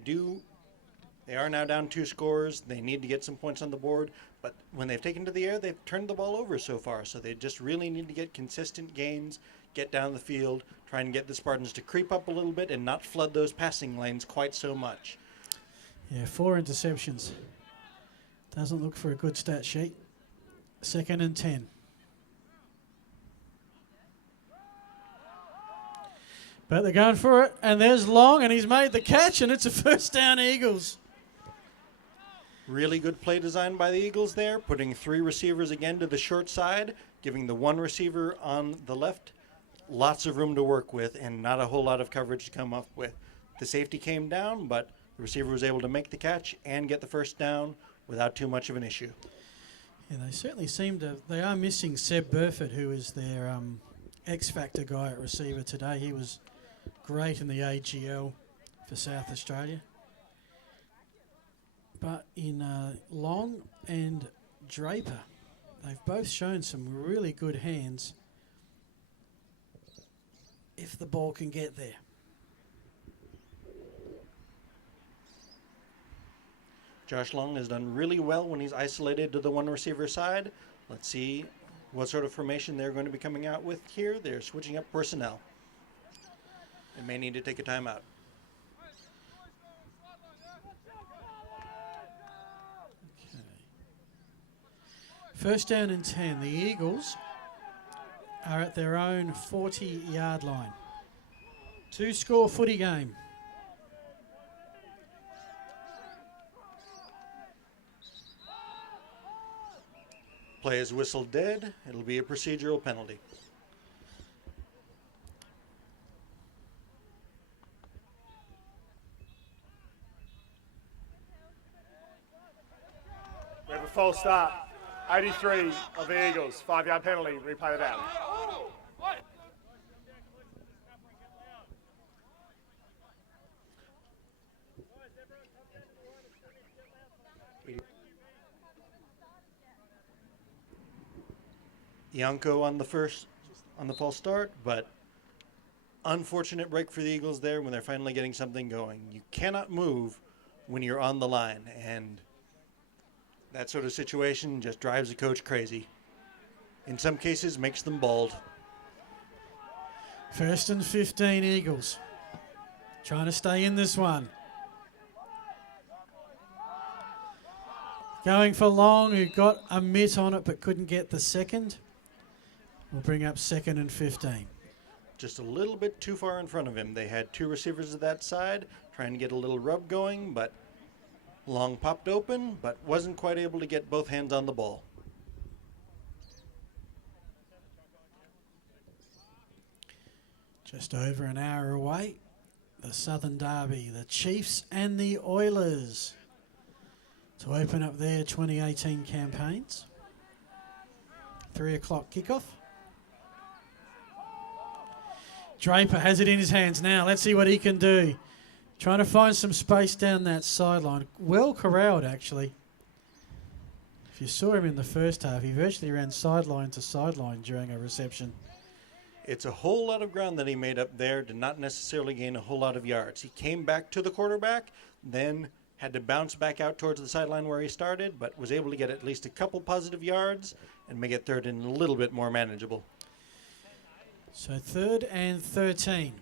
are now down 2 scores. They need to get some points on the board. But when they've taken to the air, they've turned the ball over so far. So they just really need to get consistent gains, get down the field, try and get the Spartans to creep up a little bit and not flood those passing lanes quite so much. Yeah, 4 interceptions. Doesn't look for a good stat sheet. 2nd and 10. But they're going for it, and there's Long, and he's made the catch, and it's a first down, Eagles. Really good play design by the Eagles there, putting 3 receivers again to the short side, giving the 1 receiver on the left lots of room to work with and not a whole lot of coverage to come up with. The safety came down, but the receiver was able to make the catch and get the first down without too much of an issue. Yeah, they certainly seem to. They are missing Seb Burford, who is their X-Factor guy at receiver today. He was great in the AGL for South Australia. But in Long and Draper, they've both shown some really good hands if the ball can get there. Josh Long has done really well when he's isolated to the 1 receiver side. Let's see what sort of formation they're going to be coming out with here. They're switching up personnel. They may need to take a timeout. Okay. First down and 10. The Eagles are at their own 40-yard line. 2-score footy game. Play is whistled dead. It'll be a procedural penalty. We have a false start. 83 of the Eagles. 5-yard penalty. Replay the down. Yanko on the false start, but unfortunate break for the Eagles there when they're finally getting something going. You cannot move when you're on the line, and that sort of situation just drives a coach crazy. In some cases, makes them bald. 1st and 15 Eagles. Trying to stay in this one. Going for Long, who got a mitt on it but couldn't get the second. We'll bring up 2nd and 15. Just a little bit too far in front of him. They had 2 receivers at that side, trying to get a little rub going, but Long popped open, but wasn't quite able to get both hands on the ball. Just over an hour away, the Southern Derby, the Chiefs and the Oilers, to open up their 2018 campaigns. 3 o'clock kickoff. Draper has it in his hands now. Let's see what he can do. Trying to find some space down that sideline. Well corralled, actually. If you saw him in the first half, he virtually ran sideline to sideline during a reception. It's a whole lot of ground that he made up there, did not necessarily gain a whole lot of yards. He came back to the quarterback, then had to bounce back out towards the sideline where he started, but was able to get at least a couple positive yards and make it 3rd and a little bit more manageable. So 3rd and 13.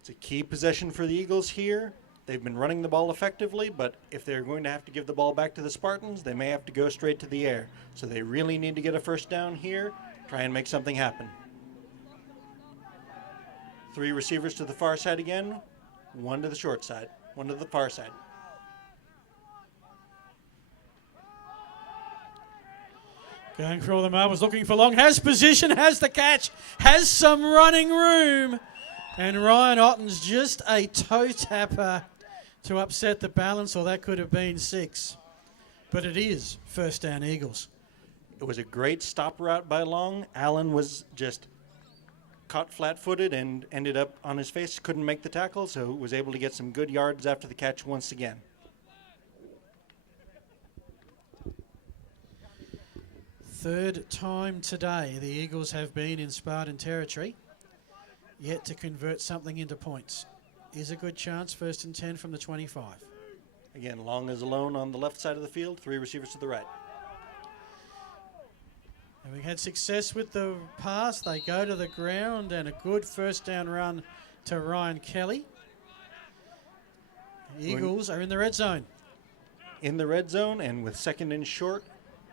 It's a key possession for the Eagles here. They've been running the ball effectively, but if they're going to have to give the ball back to the Spartans, they may have to go straight to the air. So they really need to get a first down here, try and make something happen. 3 receivers to the far side again, 1 to the short side, 1 to the far side. Going for all the marbles, looking for Long, has position, has the catch, has some running room. And Ryan Otten's just a toe tapper to upset the balance, or that could have been 6. But it is 1st down Eagles. It was a great stop route by Long. Allen was just caught flat-footed and ended up on his face, couldn't make the tackle, so was able to get some good yards after the catch once again. Third time today the Eagles have been in Spartan territory, yet to convert something into points. Is a good chance, 1st and 10 from the 25. Again, Long is alone on the left side of the field, 3 receivers to the right. And we had success with the pass. They go to the ground and a good 1st down run to Ryan Kelly. The Eagles are in the red zone. In the red zone, and with 2nd and short,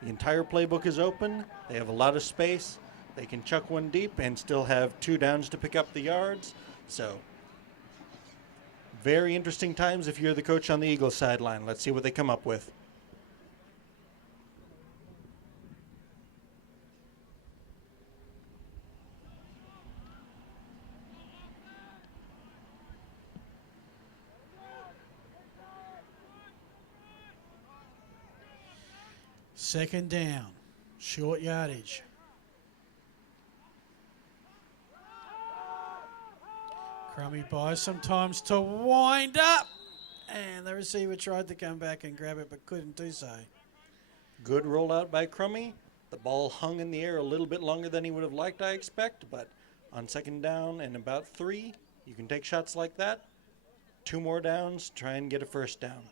the entire playbook is open. They have a lot of space. They can chuck one deep and still have 2 downs to pick up the yards. So, very interesting times if you're the coach on the Eagles sideline. Let's see what they come up with. Second down, short yardage. Crummy buys some times to wind up. And the receiver tried to come back and grab it but couldn't do so. Good rollout by Crummy. The ball hung in the air a little bit longer than he would have liked, I expect. But on 2nd down and about 3, you can take shots like that. 2 more downs, try and get a 1st down.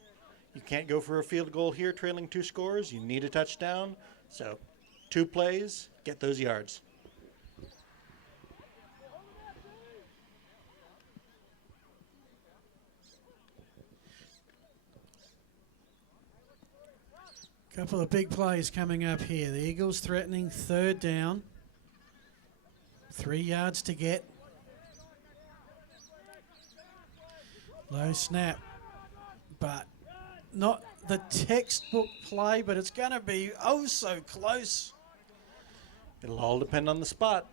You can't go for a field goal here trailing 2 scores. You need a touchdown. So 2 plays, get those yards. Couple of big plays coming up here. The Eagles threatening 3rd down. 3 yards to get. Low snap, but not the textbook play, but it's going to be oh so close. It'll all depend on the spot.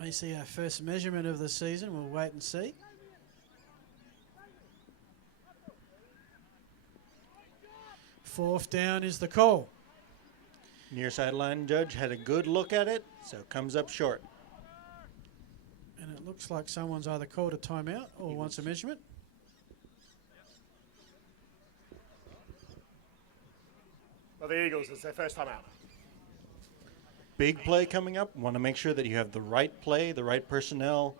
May see our first measurement of the season. We'll wait and see. Fourth down is the call. Near sideline judge had a good look at it, so comes up short. And it looks like someone's either called a timeout or wants a measurement. Well, the Eagles, it's their first time out. big play coming up. Want to make sure that you have the right play, the right personnel.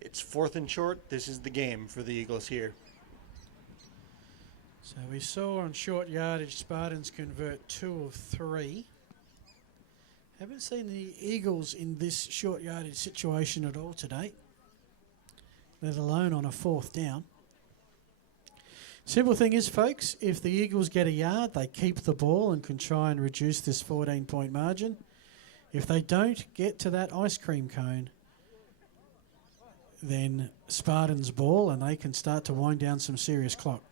It's 4th and short. This is the game for the Eagles here. So we saw on short yardage Spartans convert 2 of 3. Haven't seen the Eagles in this short yardage situation at all today, let alone on a 4th down. Simple thing is, folks, if the Eagles get a yard, they keep the ball and can try and reduce this 14-point margin. If they don't get to that ice cream cone, then Spartans ball and they can start to wind down some serious clock.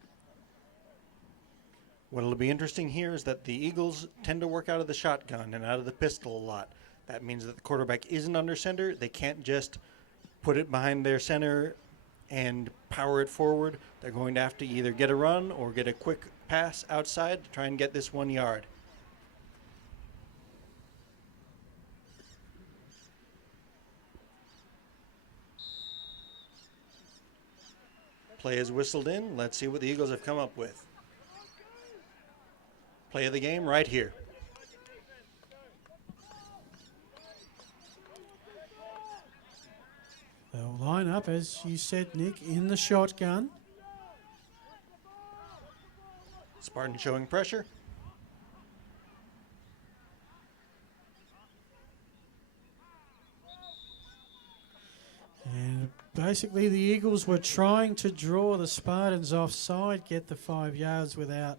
What'll be interesting here is that the Eagles tend to work out of the shotgun and out of the pistol a lot. That means that the quarterback isn't under center. They can't just put it behind their center and power it forward. They're going to have to either get a run or get a quick pass outside to try and get this 1 yard. Play is whistled in. Let's see what the Eagles have come up with. Play of the game right here. They'll line up, as you said, Nick, in the shotgun. Spartan showing pressure. And basically the Eagles were trying to draw the Spartans offside, get the 5 yards without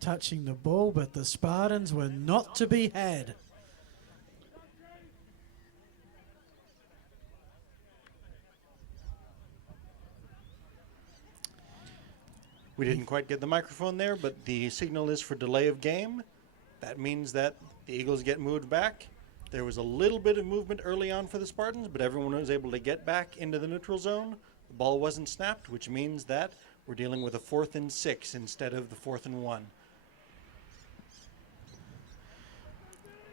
touching the ball, but the Spartans were not to be had. We didn't quite get the microphone there, but the signal is for delay of game. That means that the Eagles get moved back. There was a little bit of movement early on for the Spartans, but everyone was able to get back into the neutral zone. The ball wasn't snapped, which means that we're dealing with a 4th and 6 instead of the 4th and 1.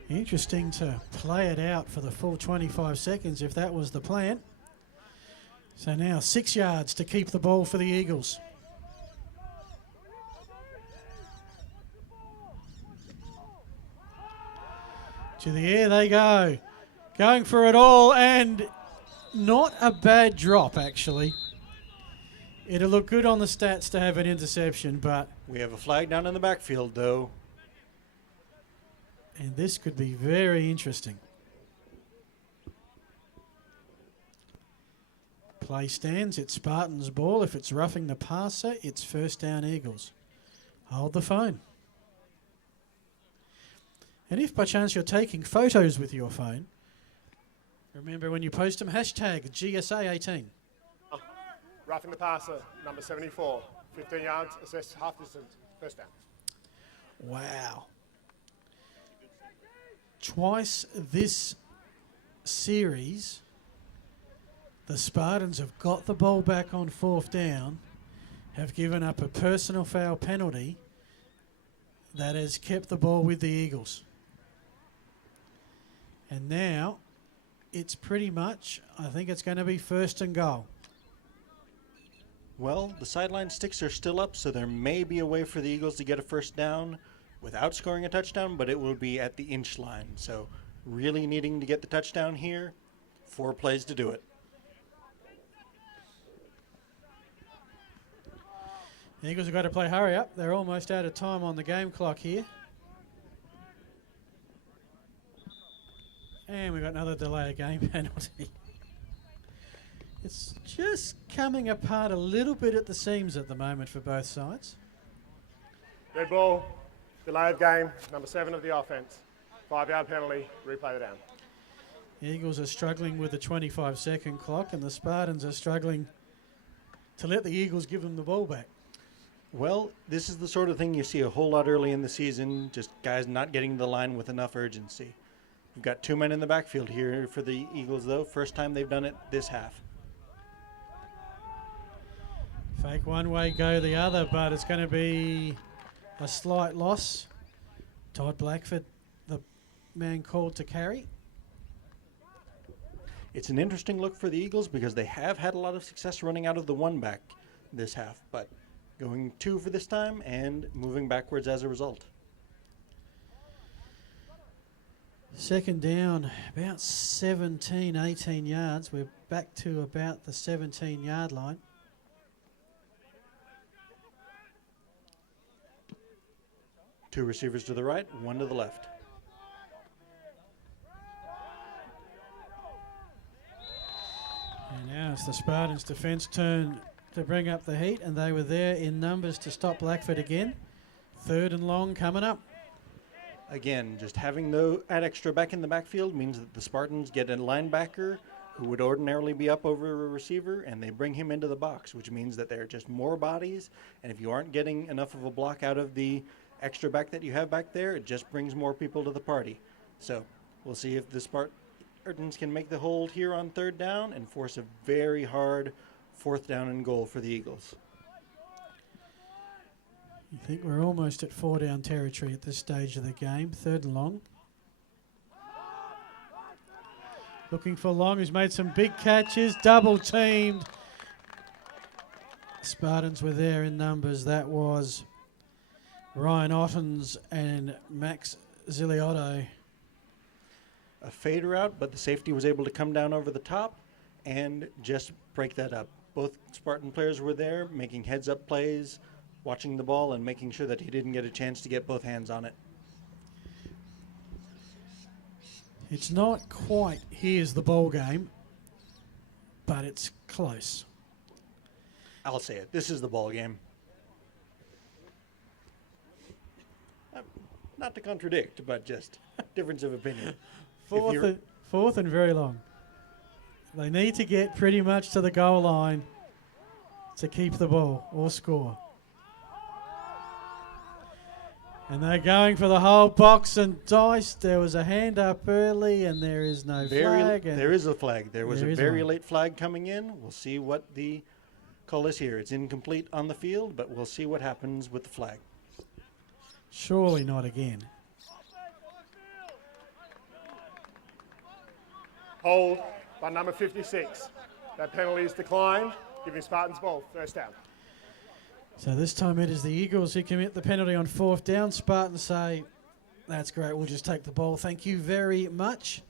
Interesting to play it out for the full 25 seconds if that was the plan. So now 6 yards to keep the ball for the Eagles. To the air they go. Going for it all, and not a bad drop, actually. It'll look good on the stats to have an interception, but... We have a flag down in the backfield, though. And this could be very interesting. Play stands, it's Spartans ball. If it's roughing the passer, it's 1st down Eagles. Hold the phone. And if by chance you're taking photos with your phone, remember when you post them, hashtag GSA18. Roughing the passer, number 74. 15 yards, assessed half distance, 1st down. Wow. Twice this series, the Spartans have got the ball back on 4th down, have given up a personal foul penalty that has kept the ball with the Eagles. And now it's pretty much, I think it's going to be 1st and goal. Well, the sideline sticks are still up, so there may be a way for the Eagles to get a 1st down without scoring a touchdown, but it will be at the inch line. So really needing to get the touchdown here. 4 plays to do it. The Eagles have got to play hurry up. They're almost out of time on the game clock here. And we've got another delay of game penalty. It's just coming apart a little bit at the seams at the moment for both sides. Red ball, delay of game, number 7 of the offense. 5-yard penalty, replay the down. The Eagles are struggling with the 25-second clock, and the Spartans are struggling to let the Eagles give them the ball back. Well, this is the sort of thing you see a whole lot early in the season, just guys not getting to the line with enough urgency. We've got 2 men in the backfield here for the Eagles, though. First time they've done it this half. Fake one way, go the other, but it's going to be a slight loss. Todd Blackford, the man called to carry. It's an interesting look for the Eagles because they have had a lot of success running out of the 1 back this half, but going 2 for this time and moving backwards as a result. Second down, about 17, 18 yards. We're back to about the 17-yard line. Two receivers to the right, one to the left. And now it's the Spartans' defence turn to bring up the heat, and they were there in numbers to stop Blackford again. Third and long coming up. Again, just having that extra back in the backfield means that the Spartans get a linebacker who would ordinarily be up over a receiver, and they bring him into the box, which means that there are just more bodies, and if you aren't getting enough of a block out of the extra back that you have back there, it just brings more people to the party. So we'll see if the Spartans can make the hold here on third down and force a very hard fourth down and goal for the Eagles. I think we're almost at 4-down territory at this stage of the game. Third and long. Looking for Long, who's made some big catches. Double teamed. Spartans were there in numbers. That was Ryan Ottens and Max Ziliotto. A fade route, but the safety was able to come down over the top and just break that up. Both Spartan players were there making heads-up plays, watching the ball and making sure that he didn't get a chance to get both hands on it. It's not quite here's the ball game, but it's close. I'll say it. This is the ball game. Not to contradict, but just difference of opinion. Fourth and very long. They need to get pretty much to the goal line to keep the ball or score. And they're going for the whole box and dice. There was a hand up early, and there is no flag. There is a flag. There was a very late flag coming in. We'll see what the call is here. It's incomplete on the field, but we'll see what happens with the flag. Surely not again. Hold by number 56. That penalty is declined, giving Spartans ball. First down. So this time it is the Eagles who commit the penalty on fourth down. Spartans say, that's great, we'll just take the ball. Thank you very much.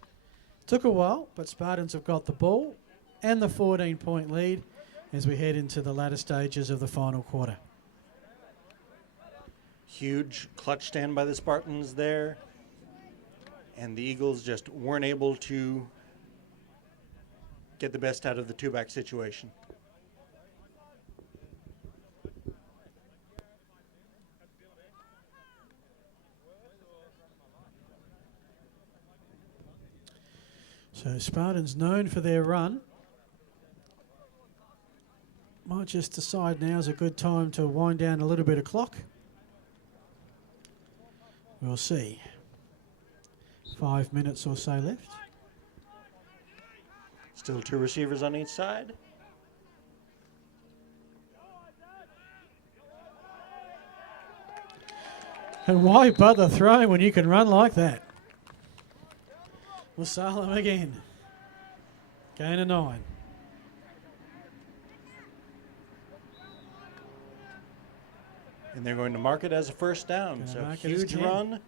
Took a while, but Spartans have got the ball and the 14-point lead as we head into the latter stages of the final quarter. Huge clutch stand by the Spartans there. And the Eagles just weren't able to get the best out of the two-back situation. So Spartans known for their run. Might just decide now is a good time to wind down a little bit of clock. We'll see. 5 minutes or so left. Still two receivers on each side. And why bother throwing when you can run like that? Musalam again. Gain of 9. And they're going to mark it as a first down. Gonna So mark it as huge 10. run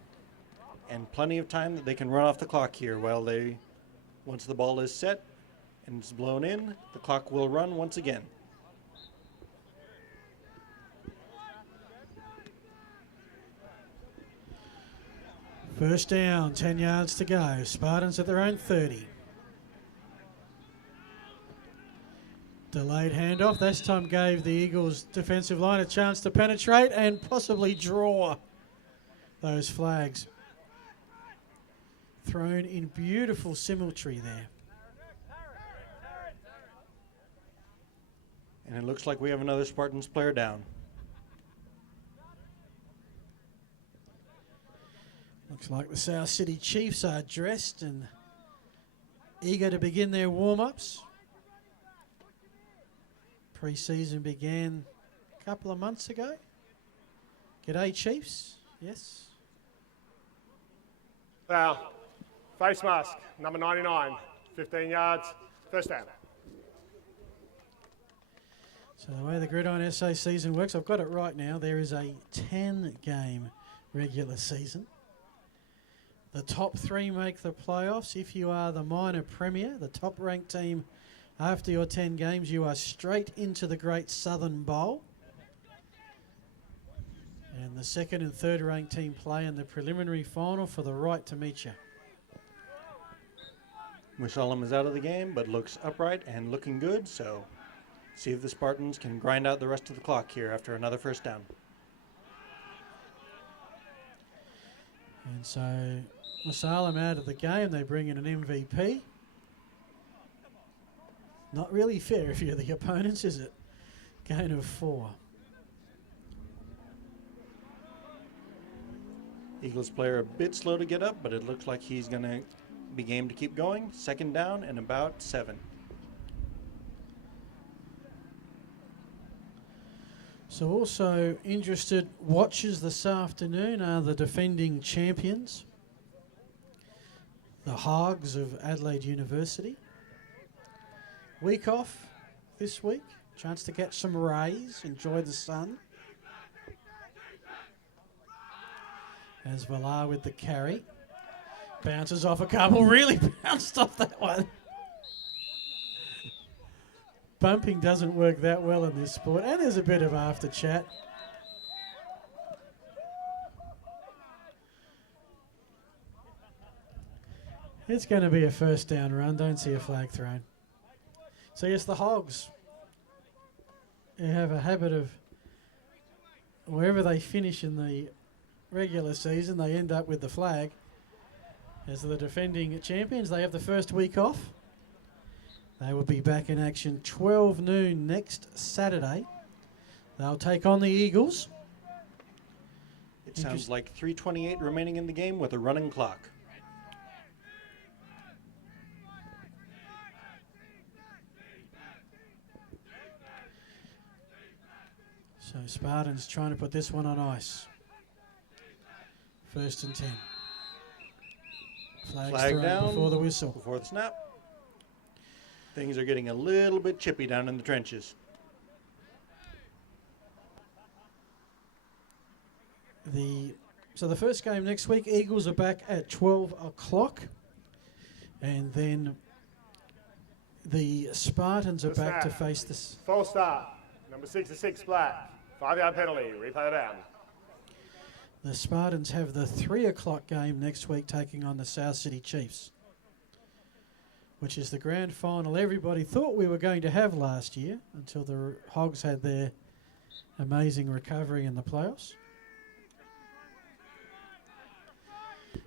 and plenty of time that they can run off the clock here. Once the ball is set and it's blown in, the clock will run once again. First down, 10 yards to go. Spartans at their own 30. Delayed handoff. This time gave the Eagles defensive line a chance to penetrate and possibly draw those flags. Thrown in beautiful symmetry there. And it looks like we have another Spartans player down. Looks like the South City Chiefs are dressed and eager to begin their warm-ups. Pre-season began a couple of months ago. G'day, Chiefs. Yes. Foul. Face mask, number 99. 15 yards. First down. So the way the Gridiron SA season works, I've got it right now. There is a 10-game regular season. The top 3 make the playoffs. If you are the minor premier, the top-ranked team, after your 10 games, you are straight into the Great Southern Bowl. And the second and third ranked team play in the preliminary final for the right to meet you. Musalam is out of the game, but looks upright and looking good, so see if the Spartans can grind out the rest of the clock here after another first down. And so Musalam out of the game, they bring in an MVP. Not really fair if you're the opponents, is it? Gain of 4. Eagles player a bit slow to get up, but it looks like he's going to be game to keep going. Second down and about 7. So also interested watchers this afternoon are the defending champions, the Hogs of Adelaide University. Week off this week, chance to get some rays, enjoy the sun. As Villar with the carry. Bounces off a couple, really bounced off that one. Bumping doesn't work that well in this sport, and there's a bit of after chat. It's going to be a first down run, don't see a flag thrown. So yes, the Hogs, they have a habit of wherever they finish in the regular season, they end up with the flag. As the defending champions, they have the first week off. They will be back in action 12 noon next Saturday. They'll take on the Eagles. It sounds like 3:28 remaining in the game with a running clock. So Spartans trying to put this one on ice. First and 10. Flag down before the whistle. Before the snap. Things are getting a little bit chippy down in the trenches. So the first game next week, Eagles are back at 12 o'clock. And then the Spartans are back to face this. False start. Number 66 flat. 5-yard penalty. Replay the down. The Spartans have the 3 o'clock game next week taking on the South City Chiefs, which is the grand final everybody thought we were going to have last year until the Hogs had their amazing recovery in the playoffs.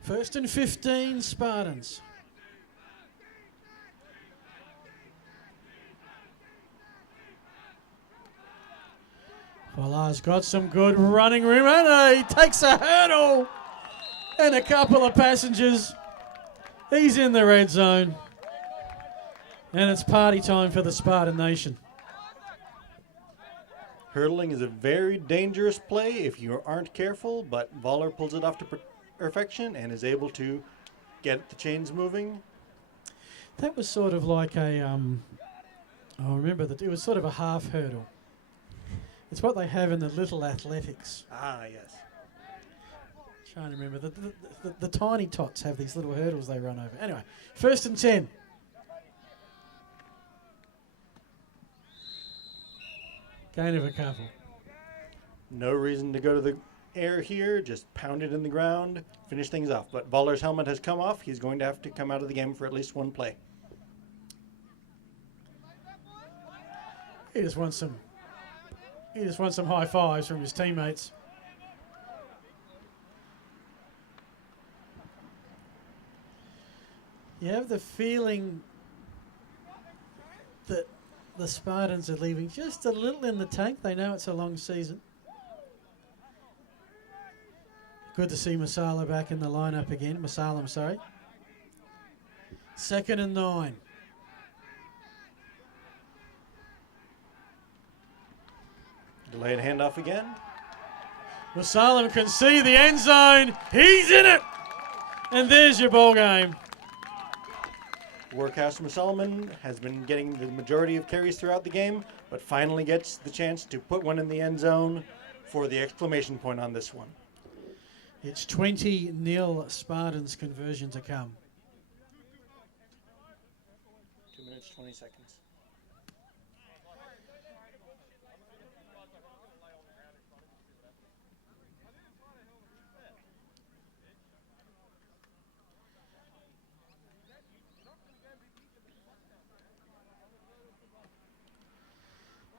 First and 15, Spartans. Villar's got some good running room, and he takes a hurdle and a couple of passengers. He's in the red zone, and it's party time for the Spartan Nation. Hurdling is a very dangerous play if you aren't careful, but Voller pulls it off to perfection and is able to get the chains moving. That was sort of like a, I remember that it was sort of a half hurdle. It's what they have in the little athletics. Ah, yes. Trying to remember. The tiny tots have these little hurdles they run over. Anyway, first and 10. Gain of a couple. No reason to go to the air here. Just pound it in the ground, finish things off. But Voller's helmet has come off. He's going to have to come out of the game for at least one play. He just wants some high fives from his teammates. You have the feeling that the Spartans are leaving just a little in the tank. They know it's a long season. Good to see Musalam back in the lineup again. Musalam, sorry. Second and 9. Delayed handoff again. Musalam can see the end zone. He's in it. And there's your ball game. Workhouse Musalam has been getting the majority of carries throughout the game, but finally gets the chance to put one in the end zone for the exclamation point on this one. It's 20-0 Spartans conversion to come. 2 minutes, 20 seconds.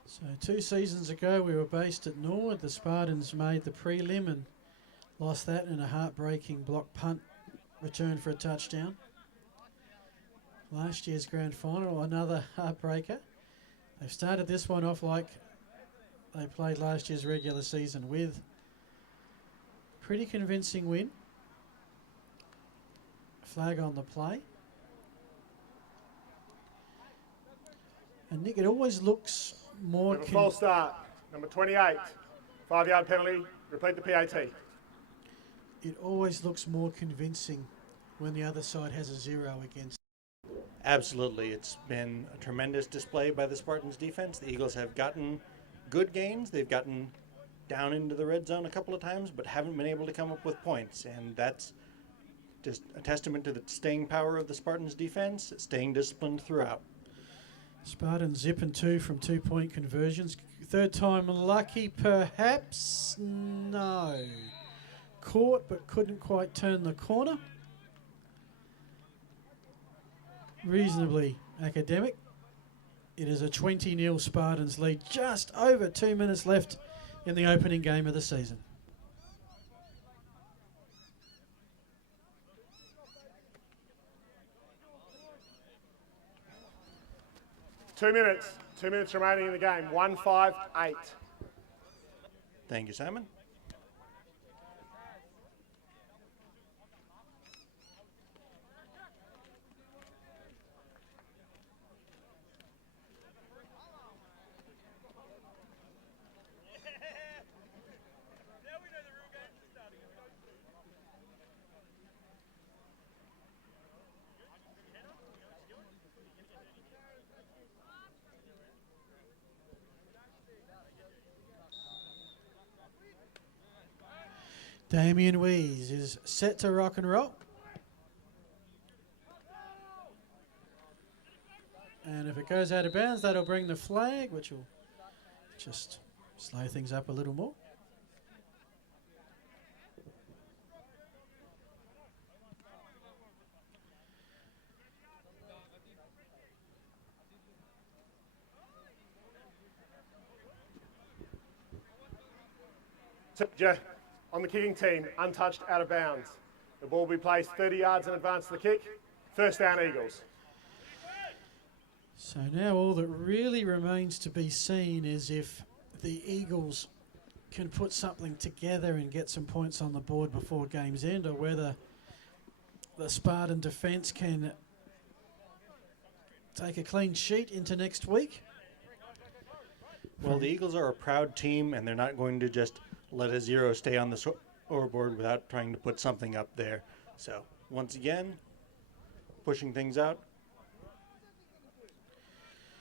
So 2 seasons ago we were based at Norwood. The Spartans made the prelim and lost that in a heartbreaking block punt return for a touchdown. Last year's grand final, another heartbreaker. They've started this one off like they played last year's regular season with pretty convincing win. Flag on the play. And Nick, it always looks more... Have a false start. Number 28. 5-yard penalty. Repeat the PAT. It always looks more convincing when the other side has a 0 against. Absolutely. It's been a tremendous display by the Spartans defense. The Eagles have gotten good gains. They've gotten down into the red zone a couple of times, but haven't been able to come up with points. And that's just a testament to the staying power of the Spartans defense, staying disciplined throughout. Spartans zipping 2 from 2-point conversions. Third time lucky, perhaps? No. Caught, but couldn't quite turn the corner. Reasonably academic. It is a 20-0 Spartans lead. Just over 2 minutes left in the opening game of the season. Two minutes remaining in the game. 1-5-8. Thank you, Simon. Damien Wees is set to rock and roll. And if it goes out of bounds, that'll bring the flag, which will just slow things up a little more. Jeff, on the kicking team, untouched out of bounds. The ball will be placed 30 yards in advance of the kick. First down, Eagles. So now all that really remains to be seen is if the Eagles can put something together and get some points on the board before game's end, or whether the Spartan defence can take a clean sheet into next week. Well, the Eagles are a proud team, and they're not going to just let a 0 stay on the scoreboard without trying to put something up there. So, once again, pushing things out.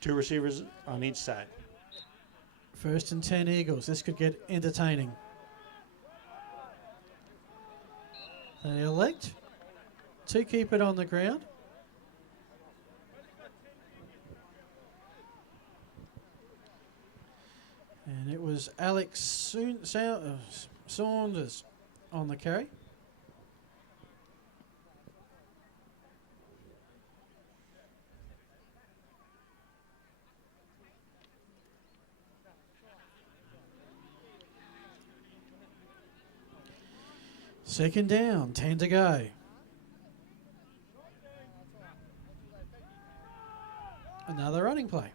2 receivers on each side. 1st and 10 Eagles. This could get entertaining. They elect to keep it on the ground. And it was Alex Saunders on the carry. Second down, 10 to go. Another running play.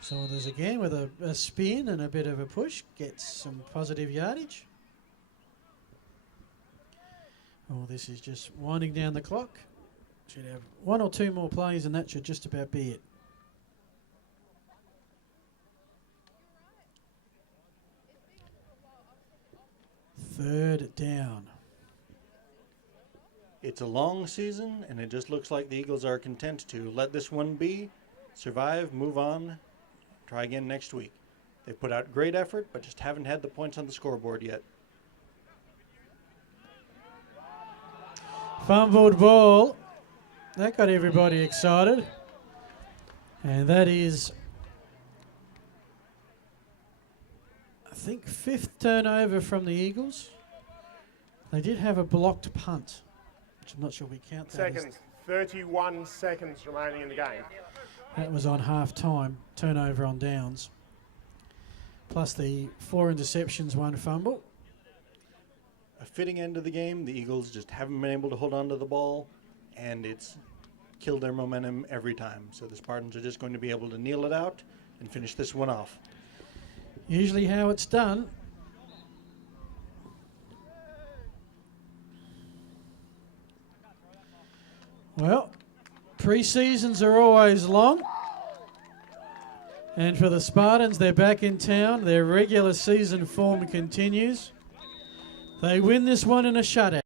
Saunders again with a spin and a bit of a push, gets some positive yardage. Oh, this is just winding down the clock. Should have 1 or 2 more plays and that should just about be it. Third down. It's a long season, and it just looks like the Eagles are content to let this one be, survive, move on, try again next week. They put out great effort, but just haven't had the points on the scoreboard yet. Fumbled ball. That got everybody excited. And that is, I think, 5th turnover from the Eagles. They did have a blocked punt, which I'm not sure we count that. Seconds. 31 seconds remaining in the game. That was on half time, turnover on downs. Plus the 4 interceptions, 1 fumble. A fitting end of the game. The Eagles just haven't been able to hold on to the ball, and it's killed their momentum every time. So the Spartans are just going to be able to kneel it out and finish this one off. Usually how it's done. Well, pre-seasons are always long. And for the Spartans, they're back in town. Their regular season form continues. They win this one in a shutout.